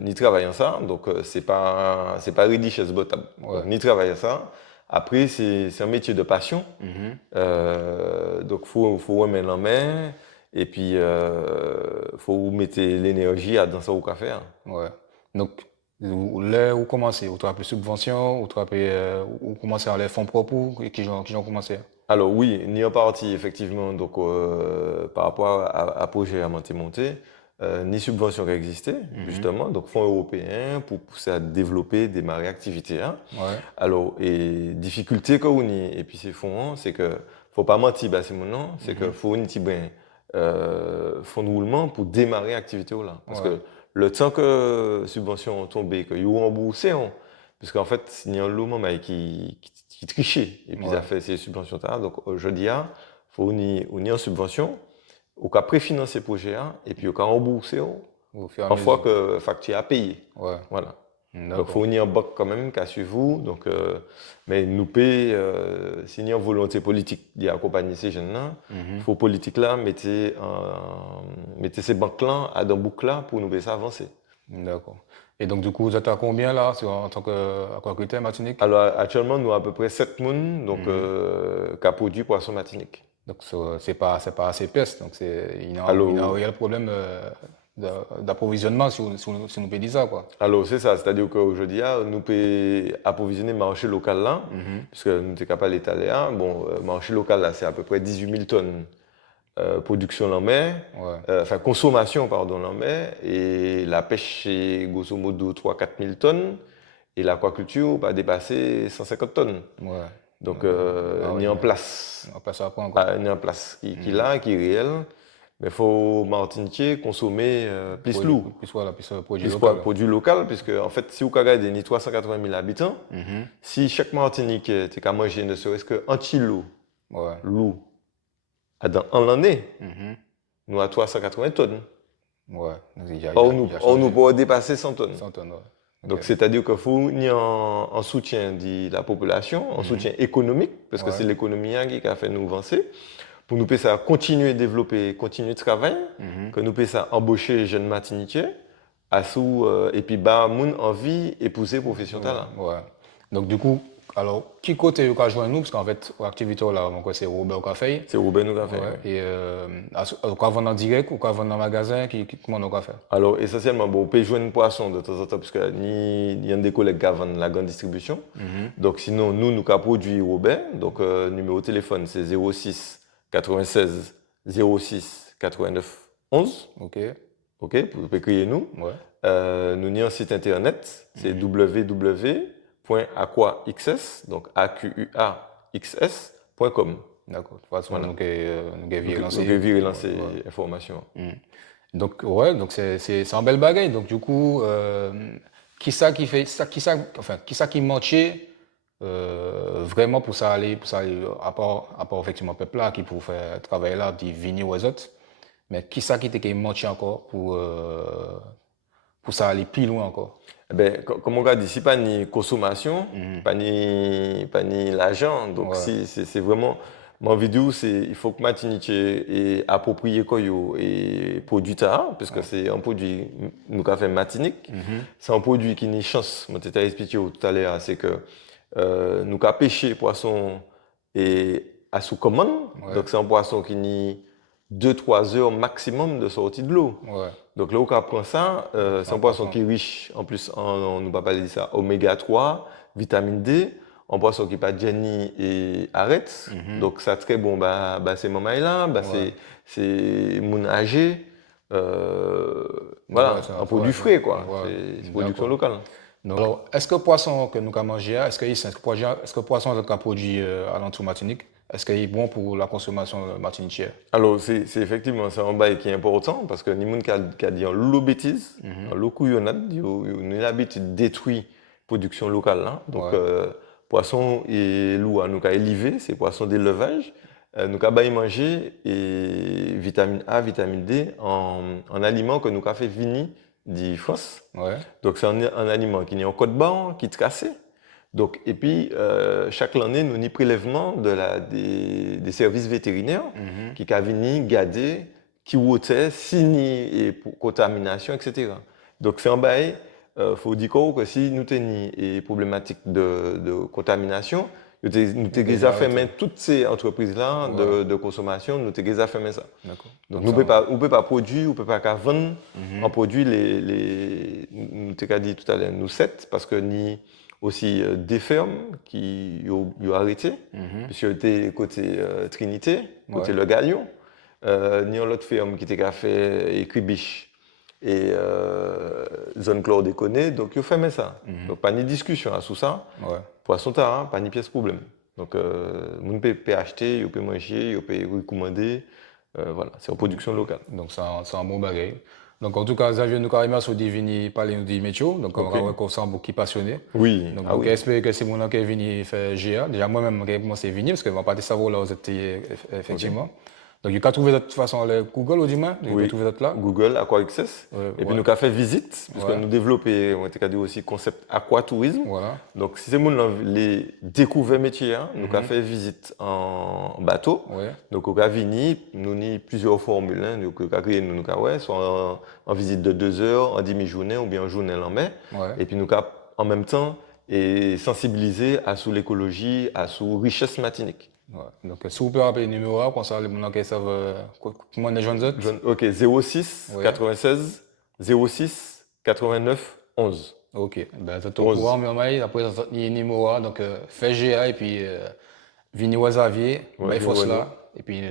ni travaillons ça, donc c'est pas rédigé ce botable. Ni travailler ça. Après, c'est un métier de passion, donc faut remettre la main. Et puis, faut mettre l'énergie dans ça au café. Ouais. Donc, là, où commencer? Vous avez des subventions, vous commencez à les fonds propres, qui ont commencé? Alors oui, ni en partie, effectivement, donc par rapport à projet à monter, ni subventions qui existaient, justement, donc fonds européens pour pousser à développer, démarrer l'activité. Alors, et difficulté qu'on y, et puis ces fonds, c'est que faut pas mentir, c'est mon nom, c'est que faut une petite fonds de roulement pour démarrer l'activité là. Parce que le temps que subventions tombent, que vous remboursez, parce qu'en fait, il y a un lot qui trichait et puis ça fait ces subventions là. Donc je dis, faut unir en subvention, au cas préfinancer le projet et puis au cas rembourser une fois que facture a payé. Voilà. Donc il faut unir un bac quand même qu'à suivre vous. Donc mais nous paye s'il y a une volonté politique d'accompagner ces jeunes là, il faut politique là mettez ces banques là à dans boucle là pour nous faire avancer. D'accord. Et donc, du coup, vous êtes à combien là en tant qu'aquaculteur Martinique? Alors actuellement, nous à peu près 7 personnes donc, qui a produit poisson Martinique. Donc, c'est pas assez peste. Donc, il y a Alors, un réel problème d'approvisionnement, si nous peut dire ça, quoi. alors c'est ça, c'est-à-dire qu'aujourd'hui, nous pouvons approvisionner le marché local là, puisque nous sommes capables d'étaler. Bon, le marché local là, c'est à peu près 18 000 tonnes production en mer, Ouais. enfin consommation, pardon, en mer, et la pêche, c'est grosso modo 3-4 000 tonnes, et l'aquaculture va dépasser 150 tonnes. Ouais. Donc, oui, ni en place. On va passer à point encore. Ni en place qui est là, qui est réel. Mais il faut Martiniquais consommer plus lourd. Plus produit Plus local. produit local, puisque en fait, si vous regardez les 380 000 habitants, si chaque Martiniquais était qu'à manger ne serait-ce qu'un kilo Ouais. loup en l'année, nous à 380 tonnes. Ouais. Or, nous pouvons dépasser 100 tonnes. 100 tonnes, ouais. Donc, c'est-à-dire qu'il faut ni en soutien de la population, en soutien économique, parce que c'est l'économie qui a fait nous avancer, pour nous ça continuer à développer, continuer de travailler, que nous ça embaucher les jeunes Martiniquais, et puis bah, moun envie épouser profession talent. Ouais. Donc, du coup, alors, qui côté vous joindre nous? Parce qu'en fait, l'activité là, c'est Robert Café. C'est Robert nous a fait. Ouais. Et quand vendre en direct ou quand vendre en magasin, comment on a fait? Alors, essentiellement, bon, on peut joindre poisson de temps en temps, parce qu'il y a des collègues qui vendent la grande distribution. Donc, sinon, nous produisons Robert. Donc, numéro de téléphone, c'est 06 96 06 89 11. Ok. Ok, vous pouvez crier nous. Ouais. Nous avons un site internet, c'est www.aquaxs, donc AQUAXS.com. D'accord. De toute façon, Voilà. nous avons viré lancer information. Donc, ouais, donc c'est un bel bagage. Donc, du coup, qui qui manquait vraiment pour ça aller, à part effectivement peuple là qui pour faire travailler là, dit venir aux autres, mais qui était manqué encore pour ça aller plus loin encore? Eh ben, comme on a dit, si pas ni consommation, pas ni l'argent, donc c'est vraiment mon vidéo, c'est il faut que Martinique ait approprié Koyo et produit ça, parce que c'est un produit nous qu'a fait Martinique, c'est un produit qui n'est chance. Moi t'ai expliqué tout à l'heure, c'est que nous qu'a pêché poisson et à sous commande, donc c'est un poisson qui n'est 2-3 heures maximum de sortie de l'eau. Ouais. Donc là où on prend ça, c'est un poisson qui est riche, en plus, on nous va parler de ça, oméga 3, vitamine D, un poisson qui n'est pas Jenny et arrête. Donc ça très bon, c'est maman là, c'est mon âgé, voilà, un produit frais quoi, c'est production locale. Donc, alors, est-ce que le poisson que nous avons mangé, est-ce que le poisson qu'on produit à l'entour Martinique, est-ce qu'il est bon pour la consommation martiniquaire? Alors, c'est effectivement un bail qui est important parce que ni monde qui a dit en l'eau bêtise, en l'eau couillonnade, il a l'habitude de détruire la production locale. Là. Donc, poisson et l'eau, nous avons élevé, c'est poisson d'élevage. Nous avons manger et vitamine A, vitamine D en aliments que nous avons fait venir de France. Ouais. Donc, c'est un aliment qui est en côte barre, qui est cassé. Donc, et puis, chaque année, nous avons prélèvement des services vétérinaires qui viennent garder, qui votaient, signer et pour contamination, etc. Donc, c'est un bail. Il faut dire que si nous avons des problématiques de contamination, nous avons déjà fermé toutes ces entreprises-là de consommation, nous avons déjà fermé ça. Donc, nous ne pouvons pas produire, on ne peut pas vendre un produit, nous avons dit tout à l'heure, nous 7, parce que ni aussi des fermes qui ont arrêté, puisque était côté Trinité, côté Le Galion, ni l'autre ferme qui était fait Écribiche et zone chlordéconée, donc ils ont fermé ça. Donc pas de discussion sur ça. Poisson tard, pas de pièce problème. Donc on peut acheter, on peut manger, on peut recommander. Voilà, c'est en production locale. Donc c'est un bon bagage. Donc en tout cas, Xavier nous carrément sur divini parler nous dit météo, donc on va qu'on sent beaucoup passionné. Oui. Donc j'espère que c'est mon qui est venu faire GA. Déjà moi-même j'ai commencé à venir parce que ma partie savoir là vous êtes effectivement. Donc, il a trouvé de toute façon le Google au dimanche, il Oui. a trouvé d'autres là. Google, AquaAccess. Ouais, Et puis ouais. nous avons fait visite, parce que Ouais. nous développons, on a dit aussi concept aquatourisme. Voilà. Donc si c'est moun les découvert métier, hein, nous avons fait visite en bateau. Ouais. Donc au Gavini, nous avons plusieurs formules. Hein, donc nous avons ouais, soit en visite de 2 heures, en demi-journée ou bien en journée en mai. Ouais. Et puis nous avons en même temps et sensibiliser à sous l'écologie, à sous richesse matinique. Ouais. Donc, si vous pouvez rappeler le numéro, comme ça, les gens qui savent comment on est jeunes autres. Ok, 06 Ouais. 96 06 89 11. Ok, ben, tu es au courant, mais après, tu as le numéro, donc fais GA et puis Vini ou Xavier, Ouais, il faut Vini cela, et puis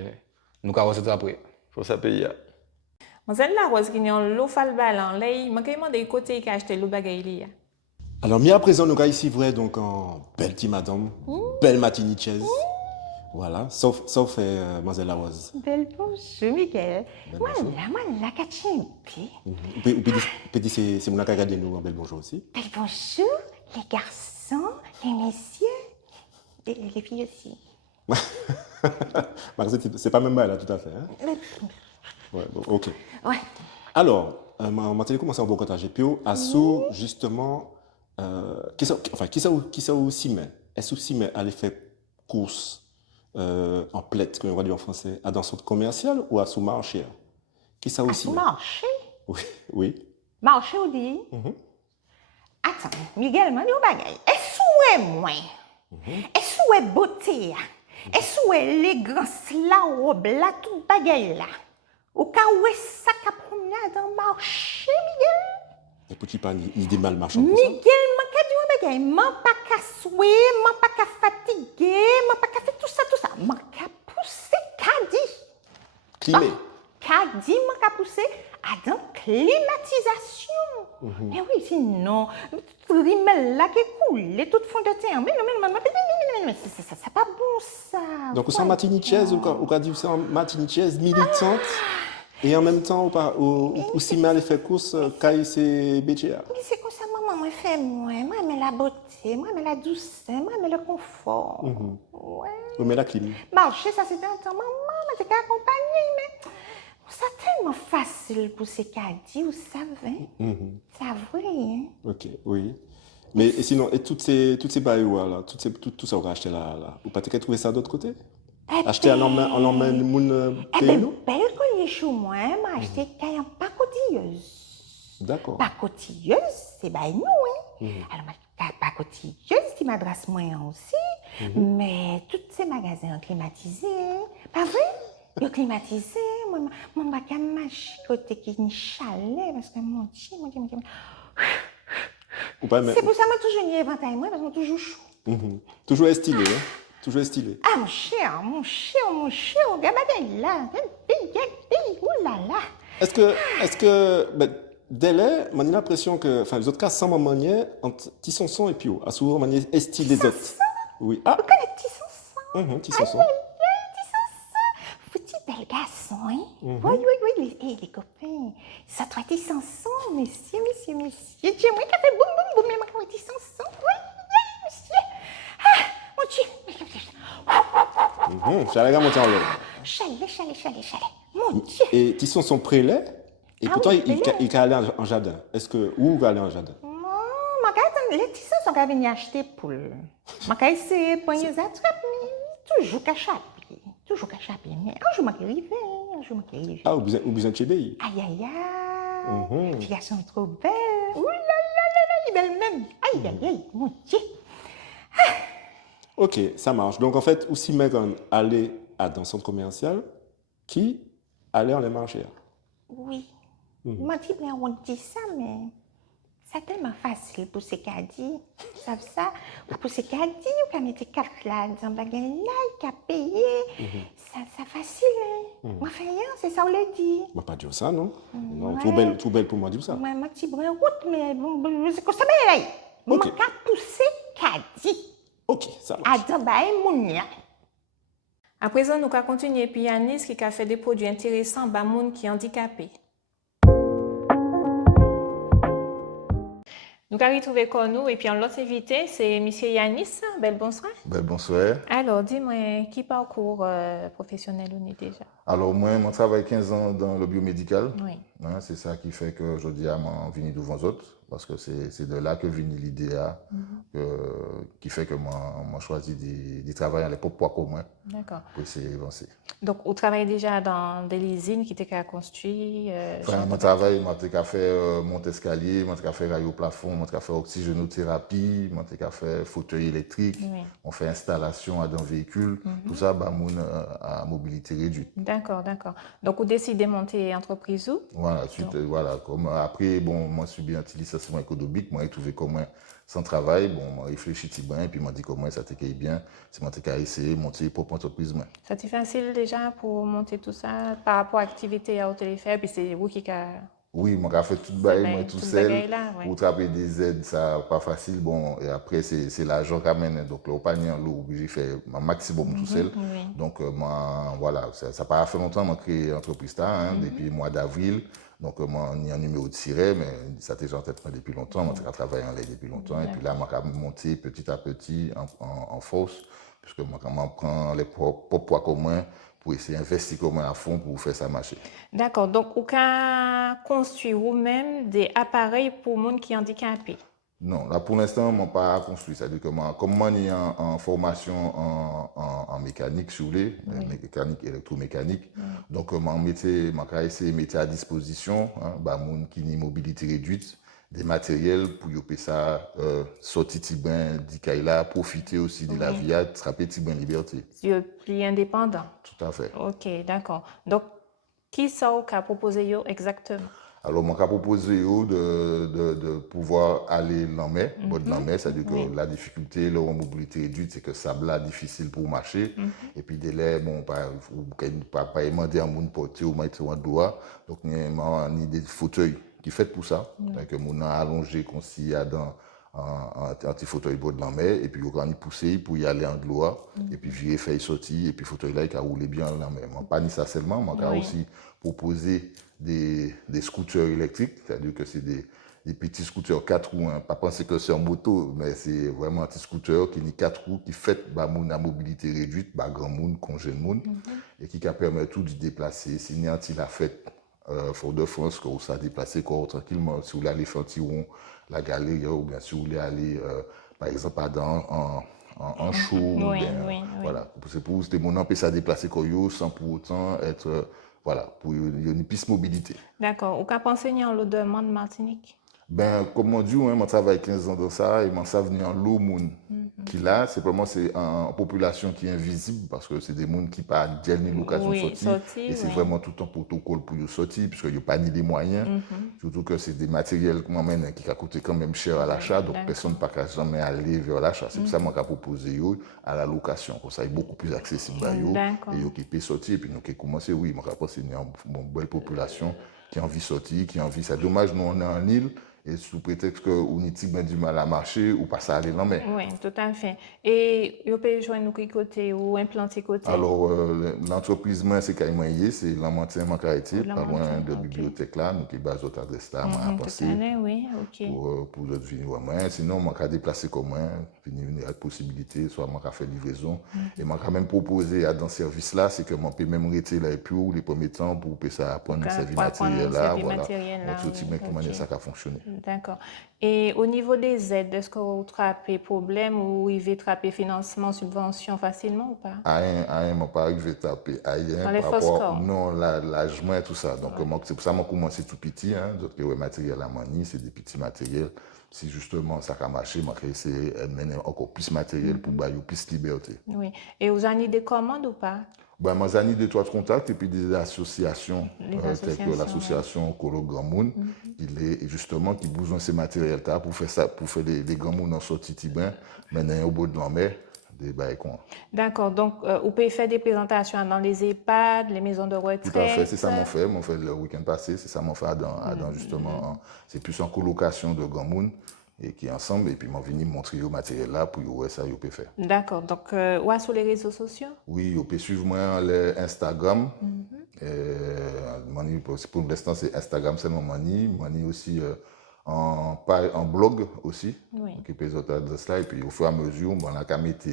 nous carrons ça après. Faut ça payer. Mademoiselle Larose, qui a l'eau falbalan, là, il m'a demandé côté qui a acheté le bagage là. Alors, mis à présent, nous avons ici, vrai, donc, en belle petite madame, belle matinichaise. Voilà, sauf Mademoiselle Larose. Belle bonjour, Miguel. Belle Moi, bonjour. là, Kachimpi. Vous pouvez dire c'est mon qui a regardé nous en bel bonjour aussi. Belle bonjour, les garçons, les messieurs, et les filles aussi. C'est pas même mal là, tout à fait. Hein? Ouais, bon, ok. Ouais. Alors, ma télé commence à bon partager. Puis, à sous, justement, qui ça aussi met? Est-ce aussi met aller faire course en plate, comme on va dire en français, à dans son commercial ou à sous marché? Qui ça aussi met? Marché? Oui, oui. Marché, on dit? Attends, Miguel, m'a dit au bagay. Est-ce que moi? Est-ce que beauté? Est-ce que élégance là, robe là, tout bagay là? Au cas où est-ce ça qu'a promené dans le marché, Miguel? Et pour qui pas ni des mal marchands pour ça? Miguel, m'a qu'a dit au bagay. M'a pas qu'à souhaiter, m'a pas qu'à fatiguer, m'a pas qu'à faire tout ça. M'a qu'à pousser, qu'a dit. Climé. Qu'a dit, m'a qu'à pousser à dans climatisation. Mais oui, sinon, tout rimel là qui coule, tout fond de terre. Mais c'est pas bon ça. Donc, vous êtes matinichaise, ou qu'a dit vous êtes matinichaise militante, et en même temps, ou si mal fait course, quand c'est BTA. Mais c'est comme ça, maman, moi, fait moi mais la beauté, moi, mais la douceur, moi, mais le confort. Ouais. Vous mettez la clim. Marcher, ça c'était un temps, maman, mais t'es qu'à accompagner, mais c'est tellement facile pour ces caddies, vous savez. C'est vrai, hein. Ok, oui. Mais et sinon, et toutes ces baillots là, tout ça, on va acheter là. Vous pas trouver ça d'autre côté? Acheter en emmène moun Eh pays bien, nous? belle collier chez moi, m'a acheté une pacotilleuse. D'accord. Pacotilleuse, c'est bah nous, hein. Alors, ma pacotilleuse, tu m'adresses moi aussi, mais tous ces magasins ont climatisé, pas vrai? Ils ont climatisé, moi, mon bac à mâcher côté qui est chalet, parce que mon Dieu. Ou pas, mais, C'est pour ça que je toujours un éventail, moi, parce que toujours chaud. toujours estylé, hein? Toujours estylé. Ah, mon cher, regarde là. Oh là là. Est-ce que ben, dès là, j'ai l'impression que, enfin, les autres cas, sans ma manière, entre Tissonson et Pio, à souvent manière estylée des autres. Oui. Ah, Vous connaissez Tissonson? Tissonson. Petit bel garçon, hein? Oui, les copains. Ça doit être Tissonson, monsieur. J'aimerais qu'elle fait boum, mais moi, Tissonson. Oui, monsieur. Ah, mon Dieu. J'allais monter en l'air. Chalet. Mon Dieu. Et Tissonson prélait, et Ah pourtant, oui, il prélait. peut aller en jardin. Est-ce que, où il va aller en jardin? Les tissons sont venus acheter pour. Je vais essayer de prendre les attrapes, mais toujours qu'à chaper. Mais un jour, je vais arriver. Ah, ou besoin de chez Béi. Aïe. Les filles sont trop belles. Ouh là, les belles même. Aïe, mon Dieu. Ok, ça marche. Donc, en fait, aussi, Megan aller dans son commercial, qui allait en les marcher. Oui. Moi, je bien, on dit ça, mais c'est tellement facile pour ces caddies. Vous savez ça? Pour ces caddies, vous pouvez mettre 4 là, dans le bagage là, il a payé. C'est facile, hein? Moi, je fais rien, c'est ça, on l'a dit. Je ne vais pas dire ça, non? Non, Ouais. trop belle pour moi dire ça. Moi, ma petite brin route, mais bon, c'est comme ça, mais là, je Ok. vais pousser caddie. Ok, ça marche. À d'abord, mon nia. À présent, nous allons continuer puis Yanis qui a fait des produits intéressants pour les gens qui sont handicapés. Nous avons retrouvé comme nous et puis l'autre invité, c'est M. Yanis. Bel bonsoir. Bonsoir. Alors, dis-moi, qui parcours professionnel on est déjà? Alors, moi, je travaille 15 ans dans le biomédical. Oui. Hein, c'est ça qui fait que je dis à mon venu devant les autres, parce que c'est de là que vient l'idée qui fait que moi choisi de travailler dans les propres poids communs D'accord. pour essayer d'avancer. Donc, vous travaillez déjà dans des usines qui étaient construites Enfin, mon travail, je fait monter escalier, je fait rail au plafond, je fait oxygénothérapie, je fait fauteuil électrique, Oui. on fait installation dans véhicule, tout ça, bah, mon à mobilité réduite. D'accord, d'accord. Donc, vous décidez de monter entreprise où? Voilà, voilà. Comme, après, bon, moi, je suis bien un licenciement économique, moi, j'ai trouvé comment sans travail, bon, moi, réfléchi petit bien, et puis, m'a dit comment ça t'accueille bien, c'est moi, t'ai essayé de monter propre entreprise, moi. Ça t'est facile déjà pour monter tout ça par rapport à l'activité à téléphone, puis c'est vous qui a... Oui, moi, j'ai fait tout bail, moi, tout seul. Là, ouais. Pour travailler des aides, ça pas facile. Bon, et après, c'est l'argent quand même. Donc, le panier en l'eau, j'ai fait un maximum tout seul. Oui. Donc, moi, voilà, ça n'a pas fait longtemps, moi, créé l'entreprise là, depuis le mois d'avril. Donc, moi, on y a un numéro de tiret, mais ça était en tête depuis longtemps. Moi, j'ai travaillé en l'aide depuis longtemps. Et puis là, moi, j'ai monté petit à petit en force, puisque moi, quand je prends les propres poids communs, pour essayer d'investir comment à fond pour faire ça marcher. D'accord. Donc, vous pouvez construire vous-même des appareils pour les gens qui sont handicapés? Non, là pour l'instant, je n'ai pas construit. C'est-à-dire que moi, comme moi, je suis en formation en mécanique, si vous voulez, mécanique, électromécanique. Donc, j'ai essayé de mettre à disposition des gens qui ont une mobilité réduite, des matériels pour y ça, sortir Tibin, d'Ikaïla, profiter aussi de la vie, attraper Tibin liberté. Tu es plus indépendant? Tout à fait. Ok, d'accord. Donc, qui ça vous a proposé exactement? Alors, moi, j'ai proposé de pouvoir aller dans mer, c'est-à-dire que la difficulté, la mobilité réduite, c'est que ça là difficile pour marcher. Et puis, délai, bon, pas demander à mon porter ou mettre un doigt. Donc, il y a une idée de fauteuil qui est faite pour ça. Donc, mon a allongé, qu'on s'y a dans un petit fauteuil bord de la mer, et puis on a poussé pour y aller en gloire, et puis virer, faire sortir, et puis le fauteuil là, il a roulé bien dans la mer. Pas ni ça seulement, mais on a aussi proposé des scooters électriques, c'est-à-dire que c'est des petits scooters 4 roues, pas penser que c'est en moto, mais c'est vraiment un petit scooter qui a 4 roues, qui fait à mobilité réduite, grand monde, congé monde, et qui permet tout de déplacer. Si il a fait Fort-de-France, que vous savez déplacer tranquillement, si vous voulez aller faire un petit rond, la galerie, ou bien si vous voulez aller, par exemple, en show, voilà. C'est pour que mon empêche à déplacer sans pour autant être, voilà, pour une piste mobilité. D'accord. Ou qu'à penser en l'eau de Martinique? Ben, comme on dit, moi, je travaille 15 ans dans ça, et moi, ça venir en l'eau, qui là, simplement, c'est une population qui est invisible, parce que c'est des gens qui n'ont pas l'occasion de sortir, et c'est vraiment tout un protocole pour sortir, puisqu'il n'y a pas ni les moyens, surtout que c'est des matériels qui ont coûté quand même cher à l'achat, donc personne ne peut jamais aller vers l'achat. C'est pour ça que moi, j'ai proposé à la location, comme ça, c'est beaucoup plus accessible à eux, et qui peut sortir, et puis nous, qui commencé, oui, moi, je pense que c'est une belle population qui a envie de sortir, qui a envie, c'est dommage, nous, on est en île, et sous prétexte qu'on a du mal à marcher ou pas ça aller dans mer. Oui, tout à fait. Et vous pouvez joindre nous côté ou implanter côté? Alors, l'entreprise, c'est Caïmoyer, c'est Lamantin Macarité, pas loin de la bibliothèque là, nous qui basons notre adresse là, à passer. Oui, ok. Pour d'autres venir à moi. Sinon, moi, je déplacer comme moi, venir la possibilité, soit moi, faire livraison. Et moi, quand même proposé à dans ce service là, c'est que moi, peut même rester là et puis les premiers temps pour que ça prendre ce service matériel là, voilà. Donc, tout comment ça a fonctionné. D'accord. Et au niveau des aides, est-ce que vous trappez problème ou vous pouvez trapper financement, subvention facilement ou pas? Je ne pas arrivé à taper par rapport non l'âge et tout ça. Donc c'est pour ça que j'ai commencé tout petit, donc le matériel à manie, c'est des petits matériels. Si justement ça a marché, je vais essayer de mener encore plus de matériel pour avoir plus de liberté. Oui. Et vous avez des commandes ou pas? Ben, moi, j'ai des trois contacts et puis des associations, telles que l'association Colo Grand Monde, justement, qui besoin de ces matériels-là pour faire ça, pour faire des grands mondes en sortie Tibin, maintenant au bout de la mer, des baïkons. D'accord, donc vous pouvez faire des présentations dans les EHPAD, les maisons de retraite. Tout à fait, c'est ça mon fait le week-end passé, c'est ça mon fait dans justement, c'est plus en colocation de grands mondes. Et qui ensemble, et puis m'ont venu montrer le matériel là pour voir ça, vous pouvez faire. D'accord, donc où sur les réseaux sociaux? Oui, vous pouvez suivre moi les Instagram. Pour l'instant, c'est Instagram, c'est mon mani aussi en blog aussi, Oui. qui peut les autres adresses là, et puis au fur et à mesure, on a qu'à mettre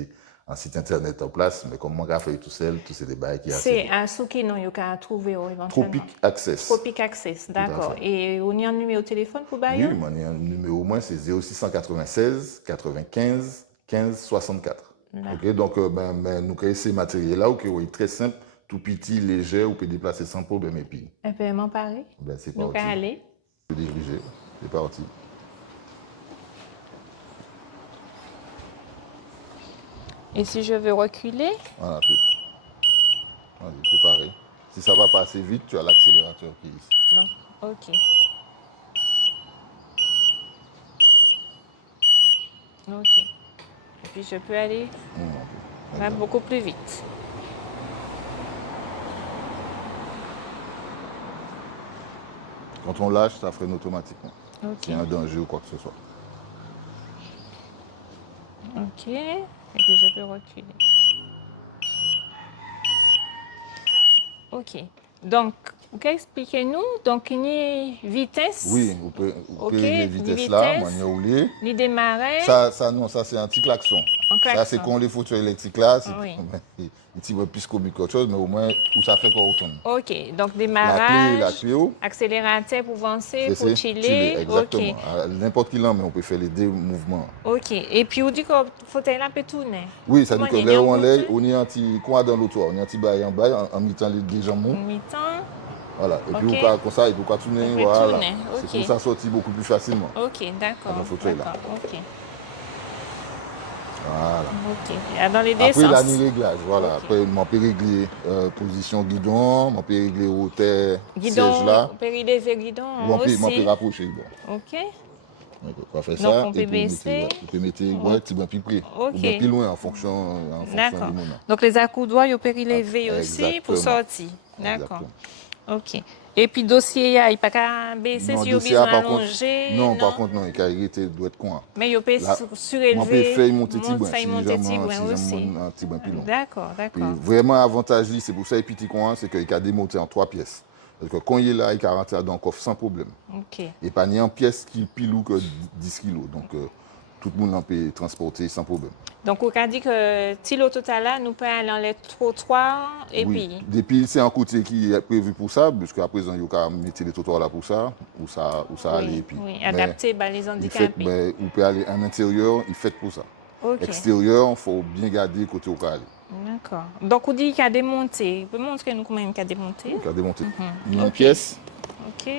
un site internet en place, mais comme on a fait tout seul, tous ces débats qui C'est à Souki, non, il y a trouvé éventuellement. Tropic Access. Tropic Access, d'accord. fait. Et on y a un numéro de téléphone pour Oui, Bayon? mon numéro au moins c'est 0696 95 15 64. Ok, donc nous créons ces matériels-là, qui sont très simples, tout petit, léger, on peut déplacer sans problème et puis. Un paiement pareil? Ben, c'est Nous parti. allons aller. Je peux diriger, c'est parti. Et si je veux reculer? Voilà, c'est pareil. Si ça va pas assez vite, tu as l'accélérateur qui est ici. Non. Ok. Ok. Et puis je peux aller là, beaucoup plus vite. Quand on lâche, ça freine automatiquement. Ok. S'il y a un danger ou quoi que ce soit. Ok. Et puis je peux reculer. Ok. Donc, expliquez-nous. Donc, il y a une vitesse. Oui, vous pouvez Ok, régler la vitesse vitesse. là, manière rouler. Il démarrait. Ça, non, ça c'est un petit klaxon. Un Ça, c'est klaxon. quand les fauteuils électriques là, c'est Oui. un petit peu plus comique qu'autre chose, mais au moins, où ça fait qu'on retourne. Ok. Donc, La démarrage. clé, où Accélérateur pour avancer, c'est pour chiller. exactement. Ok. À n'importe quel mais on peut faire les deux mouvements. Ok. Et puis, on dit que le fauteuil là peut tourner. Oui, ça dit que Comment là où on il y est, a un on est un petit coin dans l'autre, on est un petit bail en bas, en mettant les jambes mous. mi-temps. Voilà. Et puis, Ok. on peut, comme ça, il peut pas tourner. On peut Voilà. tourner, C'est ok. pour ça sortir beaucoup plus facilement. Ok, d'accord. Dans le fauteuil, là. D'accord, ok. Voilà. Ok. Et dans les deux Après, là, sens. ni réglage. Voilà. Ok. Après, on peut régler position guidon, on peut régler hauteur, Guidon, siège là. on peut relever le guidon Ou on peut aussi. rapprocher. Bon. Ok. On peut faire Donc, ça. on peut et puis, baisser. on peut mettre ouais, petit peu plus près. Ok. Ou bien plus loin en fonction D'accord. du moment. Donc, les accoudoirs, on peut relever aussi pour Exactement. sortir. D'accord. Exactement. Ok. Et puis, dossier, il n'y a pas qu'à baisser Non, si vous dossier, besoin par contre, allonger. non, par contre, non, il doit être coin. Mais il peut Là, surélever. on peut faire monter petit brin, faire monter petit brin si aussi. j'aime un petit brin plus long. D'accord, Puis, d'accord. vraiment, avantage, c'est pour ça, et petit coin, c'est qu'il a démonté en 3 pièces. Parce que quand il est là, il peut rentrer dans le coffre sans problème. Ok. Et pas ni en pièce qui pile ou que 10 kilos. Donc, tout le monde en peut transporter sans problème. Donc, on a dit que si le total là, nous pouvons aller dans les trottoirs et Oui. puis. Depuis, c'est un côté qui est prévu pour ça, parce qu'à présent, il y a mettre les trottoirs là pour ça, où ça aller. Et puis, oui, mais adapté par les il fait, handicapés. mais on peut aller en intérieur, il fait pour ça. Ok. Extérieur, il faut bien garder côté où on peut aller. D'accord. Donc, on dit qu'il a démonté. Vous pouvez montrer nous comment il a démonté? Il a démonté. Mhm. Une Ok. pièce, Ok.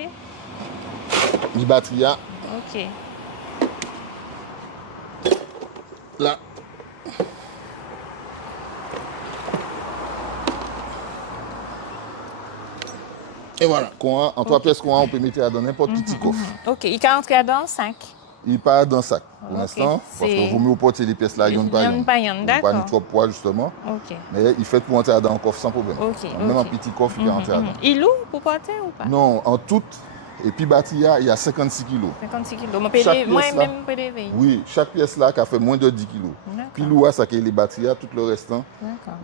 une batterie là, Ok. là. Et voilà, en 3 pièces, on peut mettre dans n'importe quel petit coffre. Ok. Il a entré dans 5. Il part dans le sac pour Ok, l'instant, parce c'est- qu'il vaut mieux porter les pièces là, il n'y a pas Il y en a pas, pas d'accord. ni trop poids justement, Ok. mais il fait pour entrer dans un coffre sans problème. Ok, Même ok. un petit coffre, il peut entrer dedans. Il loue pour porter ou pas? Non, en tout, et puis batterie, il y a 56 kilos. 56 kilos. Mon Chaque PD, pièce, moi-même, là. PDV. Oui, chaque pièce là qui a fait moins de 10 kilos. D'accord. Puis l'eau, ça qui est les batteries, tout le restant, D'accord.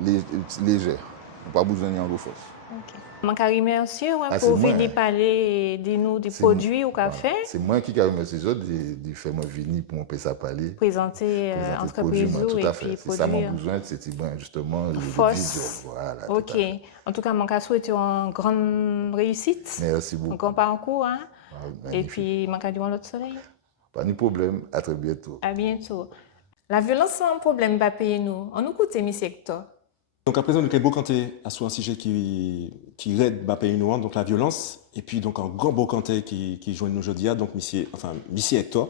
léger. On n'a pas besoin d'en eau force. Ok. Je vous remercie Ah, pour c'est moi, venir hein. parler de nous, des C'est produits au voilà. café, C'est moi qui ai remercié les autres de faire mon venir pour mon ça parler. présenter présenter entreprise produit, moi, et tout à puis fait. C'est ça mon produire. besoin, c'est ben, justement le Force. vidéo. Voilà, tout Ok. à fait. En tout cas, mon cas souhaite une grande réussite, Merci un beaucoup. grand parcours. Hein? Ah, Et magnifique. puis, mon cas durant l'autre soleil. Pas de problème. À très bientôt. À bientôt. La violence, c'est un problème, pas payer nous. On nous coûte, M. Hector. Donc à présent, nous avons beau canté à un sujet qui aide à pays noir, donc la violence, et puis donc un grand beau canté qui joint nous aujourd'hui, donc monsieur Hector.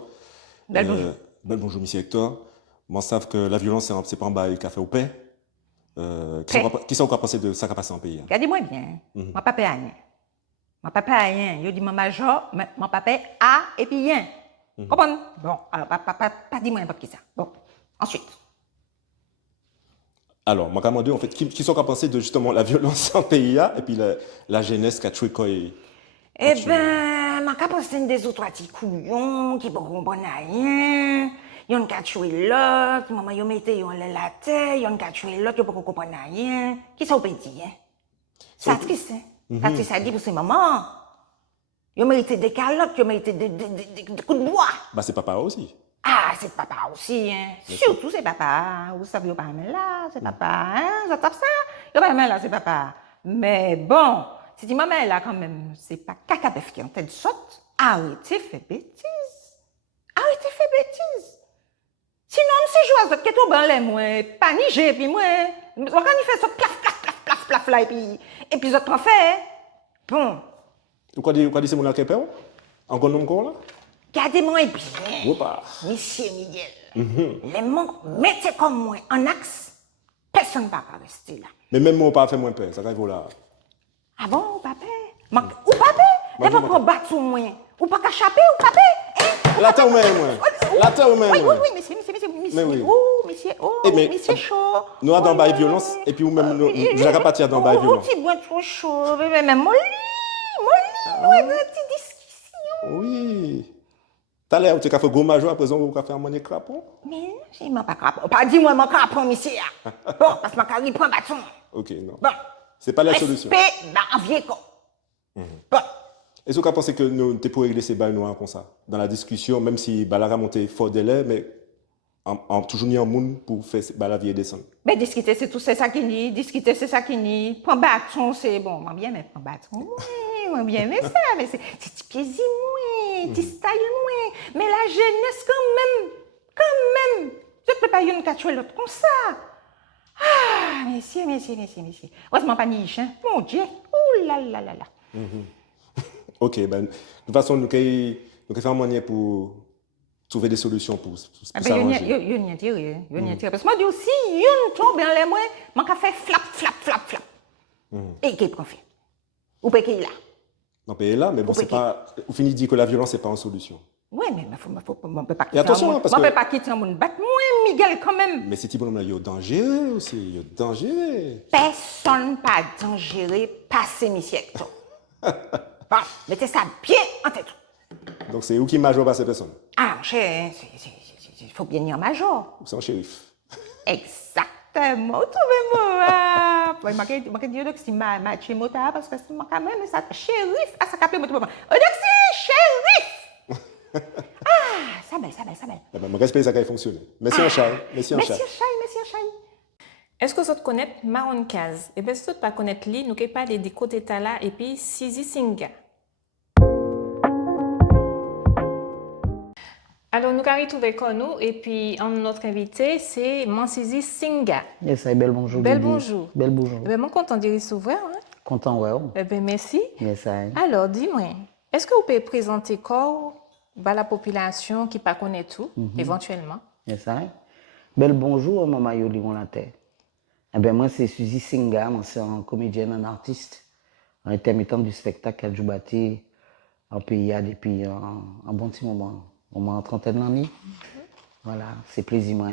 Bel bonjour. Bel bonjour, monsieur Hector. Moi, je sais que la violence, c'est pas un bail café au paix. Qui sont pensé de ça qui a passé en pays? Hein? Regardez-moi bien. Mon papa a rien. Mon papa a rien. Il dit mon major, mais mon papa a et puis rien. Comprenez? Bon, alors papa, pas dis-moi n'importe qui ça. Bon, ensuite. Alors, moi, je me demande en fait, qui sont pensé de justement la violence en pays et puis la jeunesse qui a tué quoi? Eh ben, ma capote c'est des autres petits couillons qui ne comprennent rien. Ils ont qu'à tuer l'autre, maman, ils mettent la terre, ils ont qu'à tuer l'autre, ils ne comprennent rien. Qui ça vous peut dire? Ça triste, hein? Ça triste à dire pour ces mamans. Ils méritent des calottes, ils méritent des coups de bois. Bah, c'est papa aussi. Ah, c'est papa aussi, hein. Surtout c'est papa. Vous savez, pas même là, c'est papa, hein. J'entends ça. Pas même là, c'est papa. Mais bon, si tu maman là quand même, c'est pas Kakabef qui est en tête saute. Arrêtez faire bêtises. Arrêtez faire bêtises. Sinon, si je vois que tu es dans moi, paniquer, puis moi, quand il fait ça, plaf, plaf, plaf, plaf, plaf, là, et puis je t'en fais. Bon. Quoi dit c'est mon acquépère? Encore nom encore là? Gardez-moi bien, Opa. monsieur Miguel. Les mots, mettez comme moi en axe, personne ne va rester là. Mais même moi, pas fait moins peur, ça va là. Ah bon, papa? Ou papa? Moi, Elle va je pas battre sur moi. Ou pas qu'échapper, ou papa? Hein? La terre même, moi. La terre même. Oui, oui, oui, monsieur. Mais oui. Oh, monsieur, Eh, mais, monsieur chaud. Nous, dans Oh, la violence, et puis nous même, nous n'avons pas partir dans la violence. Oh, petit bois trop chaud. Mais mon lit, nous avons une petite discussion. Oui. T'as l'air, tu as fait gros major, à présent, vous avez fait un monnaie crapon? Mais je ne pas crapon. Pas dis-moi, mon crapon, monsieur. Bon, parce que ma carrière prend bâton. Ok, non. Bon. C'est pas la solution. Respect, bah, vieux con. Bon. Est-ce que vous pensez que nous sommes pour régler ces balles noires comme ça? Dans la discussion, même si Balara monté fort délai, mais toujours mis en monde pour faire la vie descendre. Mais discuter, c'est tout, c'est ça qui dit. Discuter, c'est ça qui dit. Prends bâton, c'est bon. Moi, bien, mais prends bâton. Oui, moi, bien, mais ça, mais c'est petit plaisir, oui, petit style, oui. Mais la jeunesse, quand même. Je ne peux pas y une catcher l'autre comme ça. Ah, messieurs. Heureusement, pas niche, hein. Mon Dieu. Ouh là là là là. Ok, ben, de toute façon, nous allons faire un moyen pour trouver des solutions pour s'arranger. Il y a une tirée. Parce que moi, je dis aussi, il y a une tombe dans les mois, je vais faire flap. Et qui profite. Ou pas qui est là. Non, mais là, mais bon, c'est pas. Au final, il dit que la violence, c'est pas une solution. Oui, mais on ne peut pas Et attention, parce que. On ne peut pas quitter un monde. Battre moi, Miguel, quand même. Mais c'est petit bonhomme là, il y a danger aussi. Il y a danger. Personne pas dangereux, passer monsieur Hector. Bon, mettez ça bien en tête. Donc, c'est où qui major par ces personnes? Ah, cher, il faut bien dire major. Ou c'est un shérif? Exactement, trouvez-moi. Je vais dire que c'est ma mota parce que c'est quand même ça. Shérif, ah, ça capte mon tout. Shérif! Ah, ça belle. Eh ben, mon respect, ça a fonctionné. Merci en Charles. Monsieur Chai. Est-ce que vous connaissez Maron Kaz? Eh bien, si vous ne connaissez pas, nous allons parler des côtés Tala et puis Sisi Singa. Alors, nous allons retrouver avec nous et puis notre invité, c'est Sisi Singa. Yes, bel bonjour. Bel bonjour. Bel bonjour. Eh bien, moi, content de recevoir. Hein? Content, ouais. Eh bien, merci. Yes, Alors, dis-moi, est-ce que vous pouvez présenter corps à la population qui ne connaît pas tout, éventuellement? Yes, bel bonjour, maman Yoli, on la terre. Eh bien, moi, c'est Suzy Singa, moi, c'est un comédienne, un artiste, un intermittent du spectacle à Djoubati, en pays depuis un bon petit moment, au moins 30 d'années. Voilà, c'est plaisir, moi.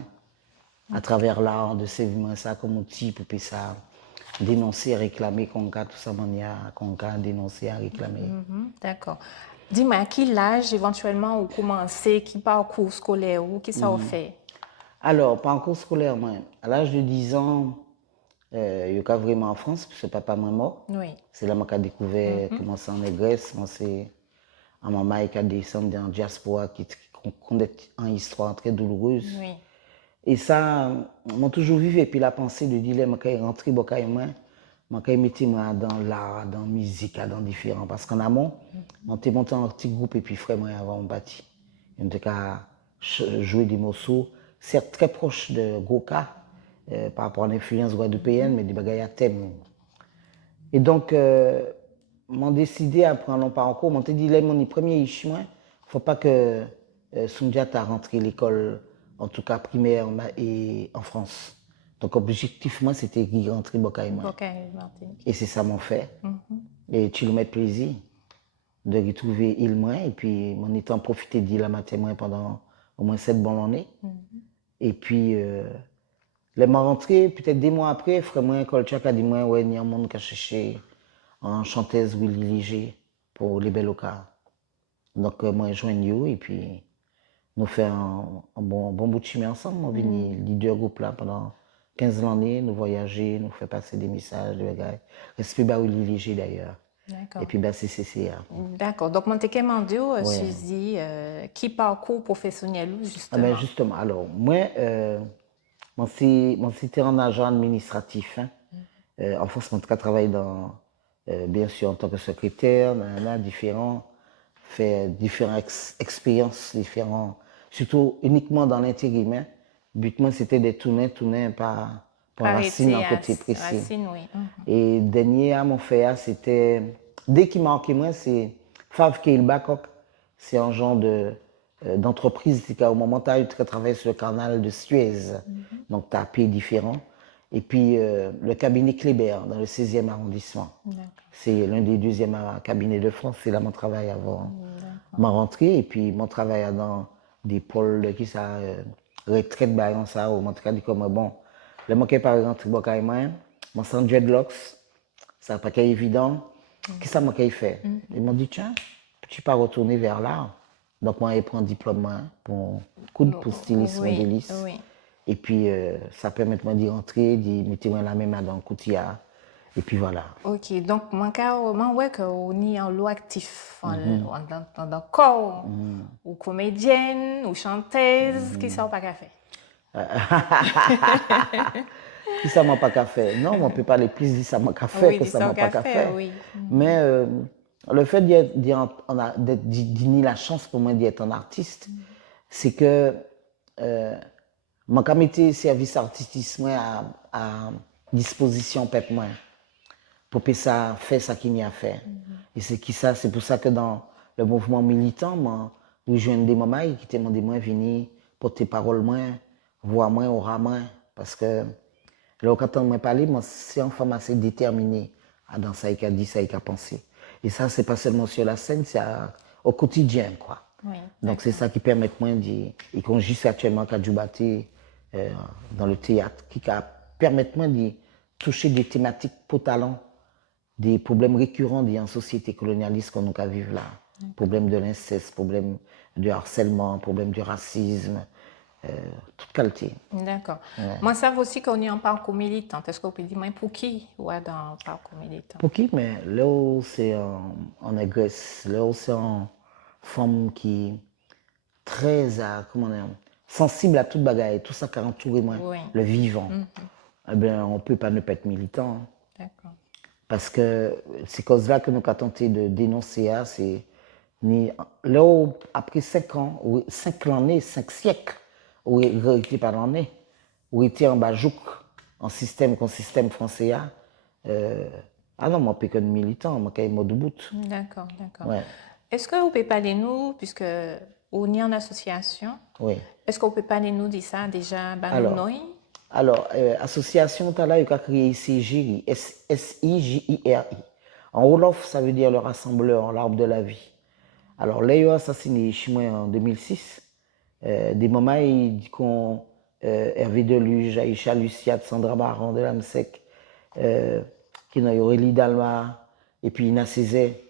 À travers l'art de sévir ça comme outil pour ça, dénoncer, réclamer, tout ça, qu'on a dénoncer, réclamer. D'accord. Dis-moi, à quel âge éventuellement vous commencez, qui parcours scolaire ou qui ça vous fait? Alors, parcours scolaire, moi, à l'âge de 10 ans, je suis vraiment en France, parce que papa est mort. Oui. C'est là que j'ai découvert comment ça en Grèce. Moi, c'est un maman qui a descendu en diaspora, qui connaît une histoire très douloureuse. Oui. Et ça, moi, toujours vécu. Et puis la pensée de dire, je suis rentré, je mettre dans l'art, dans la musique, dans différents. Parce qu'en amont, on était monté en petit groupe et puis frère, moi, avant, on bâti. On était jouer des morceaux, certes très proches de Goka, par rapport à l'influence guadeloupéenne, mais des bagailles à thème. Et donc, m'ont décidé à prendre un parcours. M'ont dit, mon premier chemin, il ne faut pas que Soundia t'a rentré l'école, en tout cas primaire et en France. Donc, objectivement, c'était de rentrer Bocaïma. Et c'est ça mon fait. Et tu le mets plaisir de retrouver Ilmoin. Et puis, mon étant profité d'Île à Matémoin pendant au moins 7 bonnes années. Et puis, les m'ont rentré, peut-être des mois après, frère moi, Kolchak a dit, moi, ouais, il y a un monde qui a cherché en chanteuse Willy Léger pour les Beloka. Donc, moi, je joins you et puis, nous faisons un bon bout de chemin ensemble. On est venu leader groupe là pendant 15 années, nous voyager, nous faire passer des messages, des bagages. Respect à Willy Léger d'ailleurs. D'accord. Et puis, ben, c'est CCA. D'accord. Donc, mon te demandé, Ouais. Suzy, qui parcours professionnel, Ah justement? ben, justement, alors, moi, c'était en agent administratif. Hein. En France, mon travaille dans, bien sûr, en tant que secrétaire, différents, fait différentes expériences, surtout uniquement dans l'intérim. Hein. Le but, moi, c'était de tourner par racine en côté précis. Racine, oui. Et dernier à mon fait, c'était, dès qu'il manquait moi, c'est Fav Keilbakok. C'est un genre d'entreprise qui, au moment où tu travailles sur le canal de Suez, donc tu as un pays différent. Et puis le cabinet Kléber, dans le 16e arrondissement. C'est l'un des deuxièmes cabinets de France. C'est là mon travail avant ma rentrée. Et puis mon travail dans des pôles qui ça, retraite, baillant ça, ou mon travail comme bon, le manqué par exemple, mon sans dreadlocks, ça n'a pas qu'à évident. Qu'est-ce que ça m'a fait? Ils m'ont dit, tiens, tu peux retourner vers l'art. Donc, moi, j'ai pris un diplôme pour coude, pour styliste modéliste. Oui. Et puis, ça permet de d'y rentrer, d'y mettre la même main dans le coutillard. Et puis voilà. Ok, donc, mon cas, ouais, qu'on est en lot actif, dans le corps, ou comédienne, ou chanteuse, qui ça, pas qu'à faire? Qui ça m'a pas qu'à faire? Non, on peut parler plus de ça m'a qu'à faire que ça m'a pas qu'à faire. Oui. Mais le fait d'y ni la chance pour moi d'être un artiste, c'est que mon comité service artistique à disposition peuple moi pour que ça fait ça qu'il y a à faire. Et c'est pour ça que dans le mouvement militant, moi, où je viens des moments qui te demandent moi venir porter parole moins, voix moins, aura moins, parce que là quand on m'a parlé, moi c'est une femme assez déterminée dans ça qu'il a dit, ça qu'il a pensé. Et ça c'est pas seulement sur la scène, c'est au quotidien quoi. Oui, donc c'est ça qui permet moi de et qu'on juste actuellement qu'à Djoubaté dans le théâtre qui permet moi de toucher des thématiques pour talent, des problèmes récurrents dans la société colonialiste qu'on nous vivre là, problèmes de l'inceste, problèmes de harcèlement, problèmes de racisme, toute qualité. D'accord. Moi, ça aussi qu'on est en parcours militant. Est-ce qu'on peut dire pour qui ouais, dans le parcours militant? Pour qui? Mais là où c'est en Grèce, là où c'est une femme qui est très sensible à toute bagaille, tout ça qui a entouré moi, le vivant. Eh bien, on ne peut pas ne pas être militant. D'accord. Parce que c'est cause-là que nous avons tenté de dénoncer, c'est là où, après 5 ans, 5 siècles, où il était pas l'année, où il était en Bajouk, en système français, ah non, moi, je ne suis que militant, moi, je suis mot de bout. D'accord. Ouais. Est-ce que vous pouvez parler nous, puisque on est en association, est-ce que vous pouvez parler nous de ça déjà, Alors, association, il a créé SIJRI, S-I-J-I-R-I. En Wolof, ça veut dire le rassembleur, l'arbre de la vie. Alors, là, il a assassiné Chimois en 2006. Des moments, il dit qu'on Hervé Deluge, Aïcha Luciade, Sandra Baran de l'AMSEC, qui n'a eu Aurélie Dalma, et puis Ina Cézet,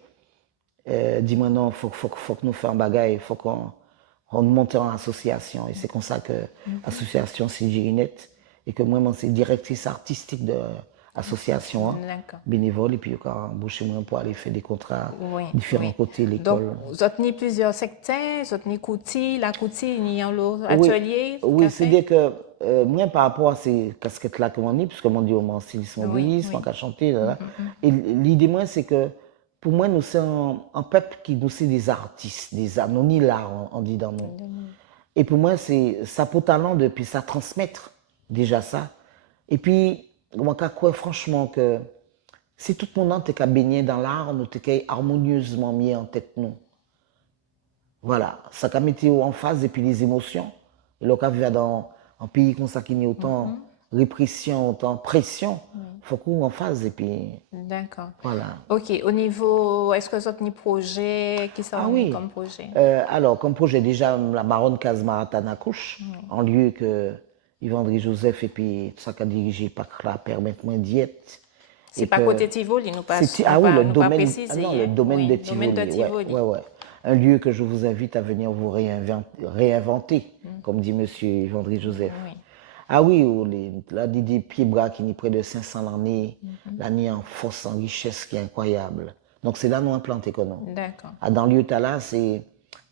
dit-moi non, faut que nous fassions un bagage, il faut qu'on monte en association. Et c'est comme ça que l'association Sigirinette, et que moi, c'est directrice artistique de l'association, bénévole, et puis quand embauché moi pour aller faire des contrats différents côtés l'école. Donc, vous avez plusieurs secteurs, vous avez Kouti, la Kouti, il y a un atelier. Oui, c'est-à-dire que moi, par rapport à ces casquettes-là que on dit, puisque mon dit au styliste modéliste, on a chanté, et l'idée, moi, c'est que pour moi, nous sommes un peuple qui nous c'est des artistes, des anonymes là, on dit dans nous. Et pour moi, c'est ça pour talent de puis ça transmettre déjà ça. Et puis, moi, je crois franchement que si tout le monde était baigné dans l'art, nous était harmonieusement mis en tête nous. Voilà, ça a mis en phase et puis les émotions. Et là, quand on vit dans un pays comme ça qui a autant répression, autant pression, il faut qu'on en phase et puis. D'accord. Voilà. Ok, au niveau, est-ce que vous avez des projets qui sont comme projet? Alors, comme projet, déjà, la Baronne Kazmaratan couche, en lieu que Yvan-André Joseph et puis tout ça qu'a dirigé par là permettent moins d'y être. C'est pas côté Tivoli, nous pas le domaine, le domaine de Tivoli. Ouais. Un lieu que je vous invite à venir vous réinventer, comme dit monsieur Yvan-André Joseph. Oui. Ah oui, là, des pieds-bras qui n'est près de 500 l'année, l'année en force, en richesse qui est incroyable. Donc c'est là nous implanté qu'on D'accord. dans le lieu là, c'est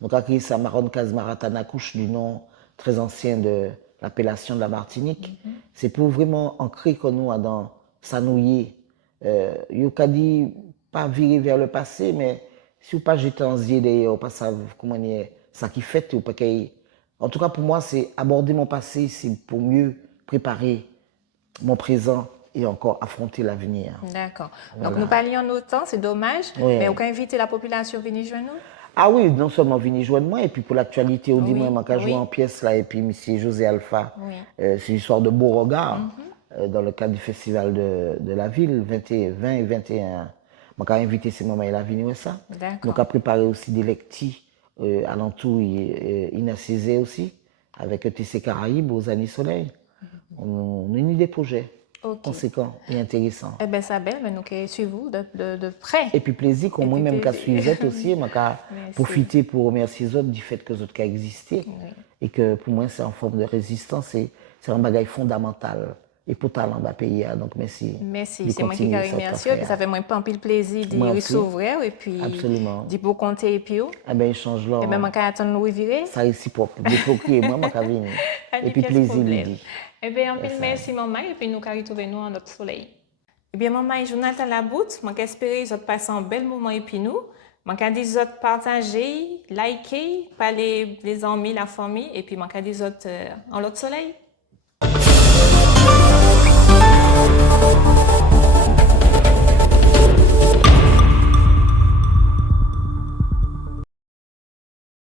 donc à ça Maron Kazmaratana couche du nom très ancien de l'appellation de la Martinique. C'est pour vraiment ancrer qu'on nous dans Sanouillé. Dit pas virer vers le passé, mais si vous pas jeter en yeux d'ailleurs, pas ça comment est ça qui fait ou pas en tout cas pour moi c'est aborder mon passé, c'est pour mieux préparer mon présent et encore affronter l'avenir. D'accord. Donc nous parlions de temps, c'est dommage, Oui. mais on peut inviter la population à venir joindre nous? Ah oui, non seulement venir joindre moi, et puis pour l'actualité, au dimanche, je oui. joué en pièce là, et puis M. José Alpha, Oui. c'est l'histoire de Beauregard, dans le cadre du festival de la ville, 20 et 21. Je vais inviter ces moments à venir ça. D'accord. Donc, à préparer aussi des lectis alentour, Ina Cézé aussi, avec TC Caraïbes aux années soleil. On a une idée de projet conséquent et intéressant. Eh bien, ça belle, mais nous qui suivons de près. Et puis plaisir qu'on moi-même qu'à suivre aussi, mais qu'à Merci. profiter pour remercier les autres du fait que les autres qu'à existé. Et que pour moi, c'est en forme de résistance, c'est un bagage fondamental. Et pour talent dans le pays, donc merci. Merci, c'est moi qui vous remercie. Ça fait moi pas un pile plaisir de Moi aussi. recevoir et puis Absolument. d'y pour compter et puis Ah ben, échange là. et même quand attendre nous virer. Ça réciproque. Des fois, moi, je vais venir. Et puis plaisir, Lydie. Eh bien, un peu merci, maman, et puis nous allons retrouver nous en notre soleil. Eh bien, maman, et journal à la bout, je espère que vous passez un bel moment et puis nous. Je dis vous partager, liker, parler des amis, la famille, et puis je dis vous en l'autre soleil.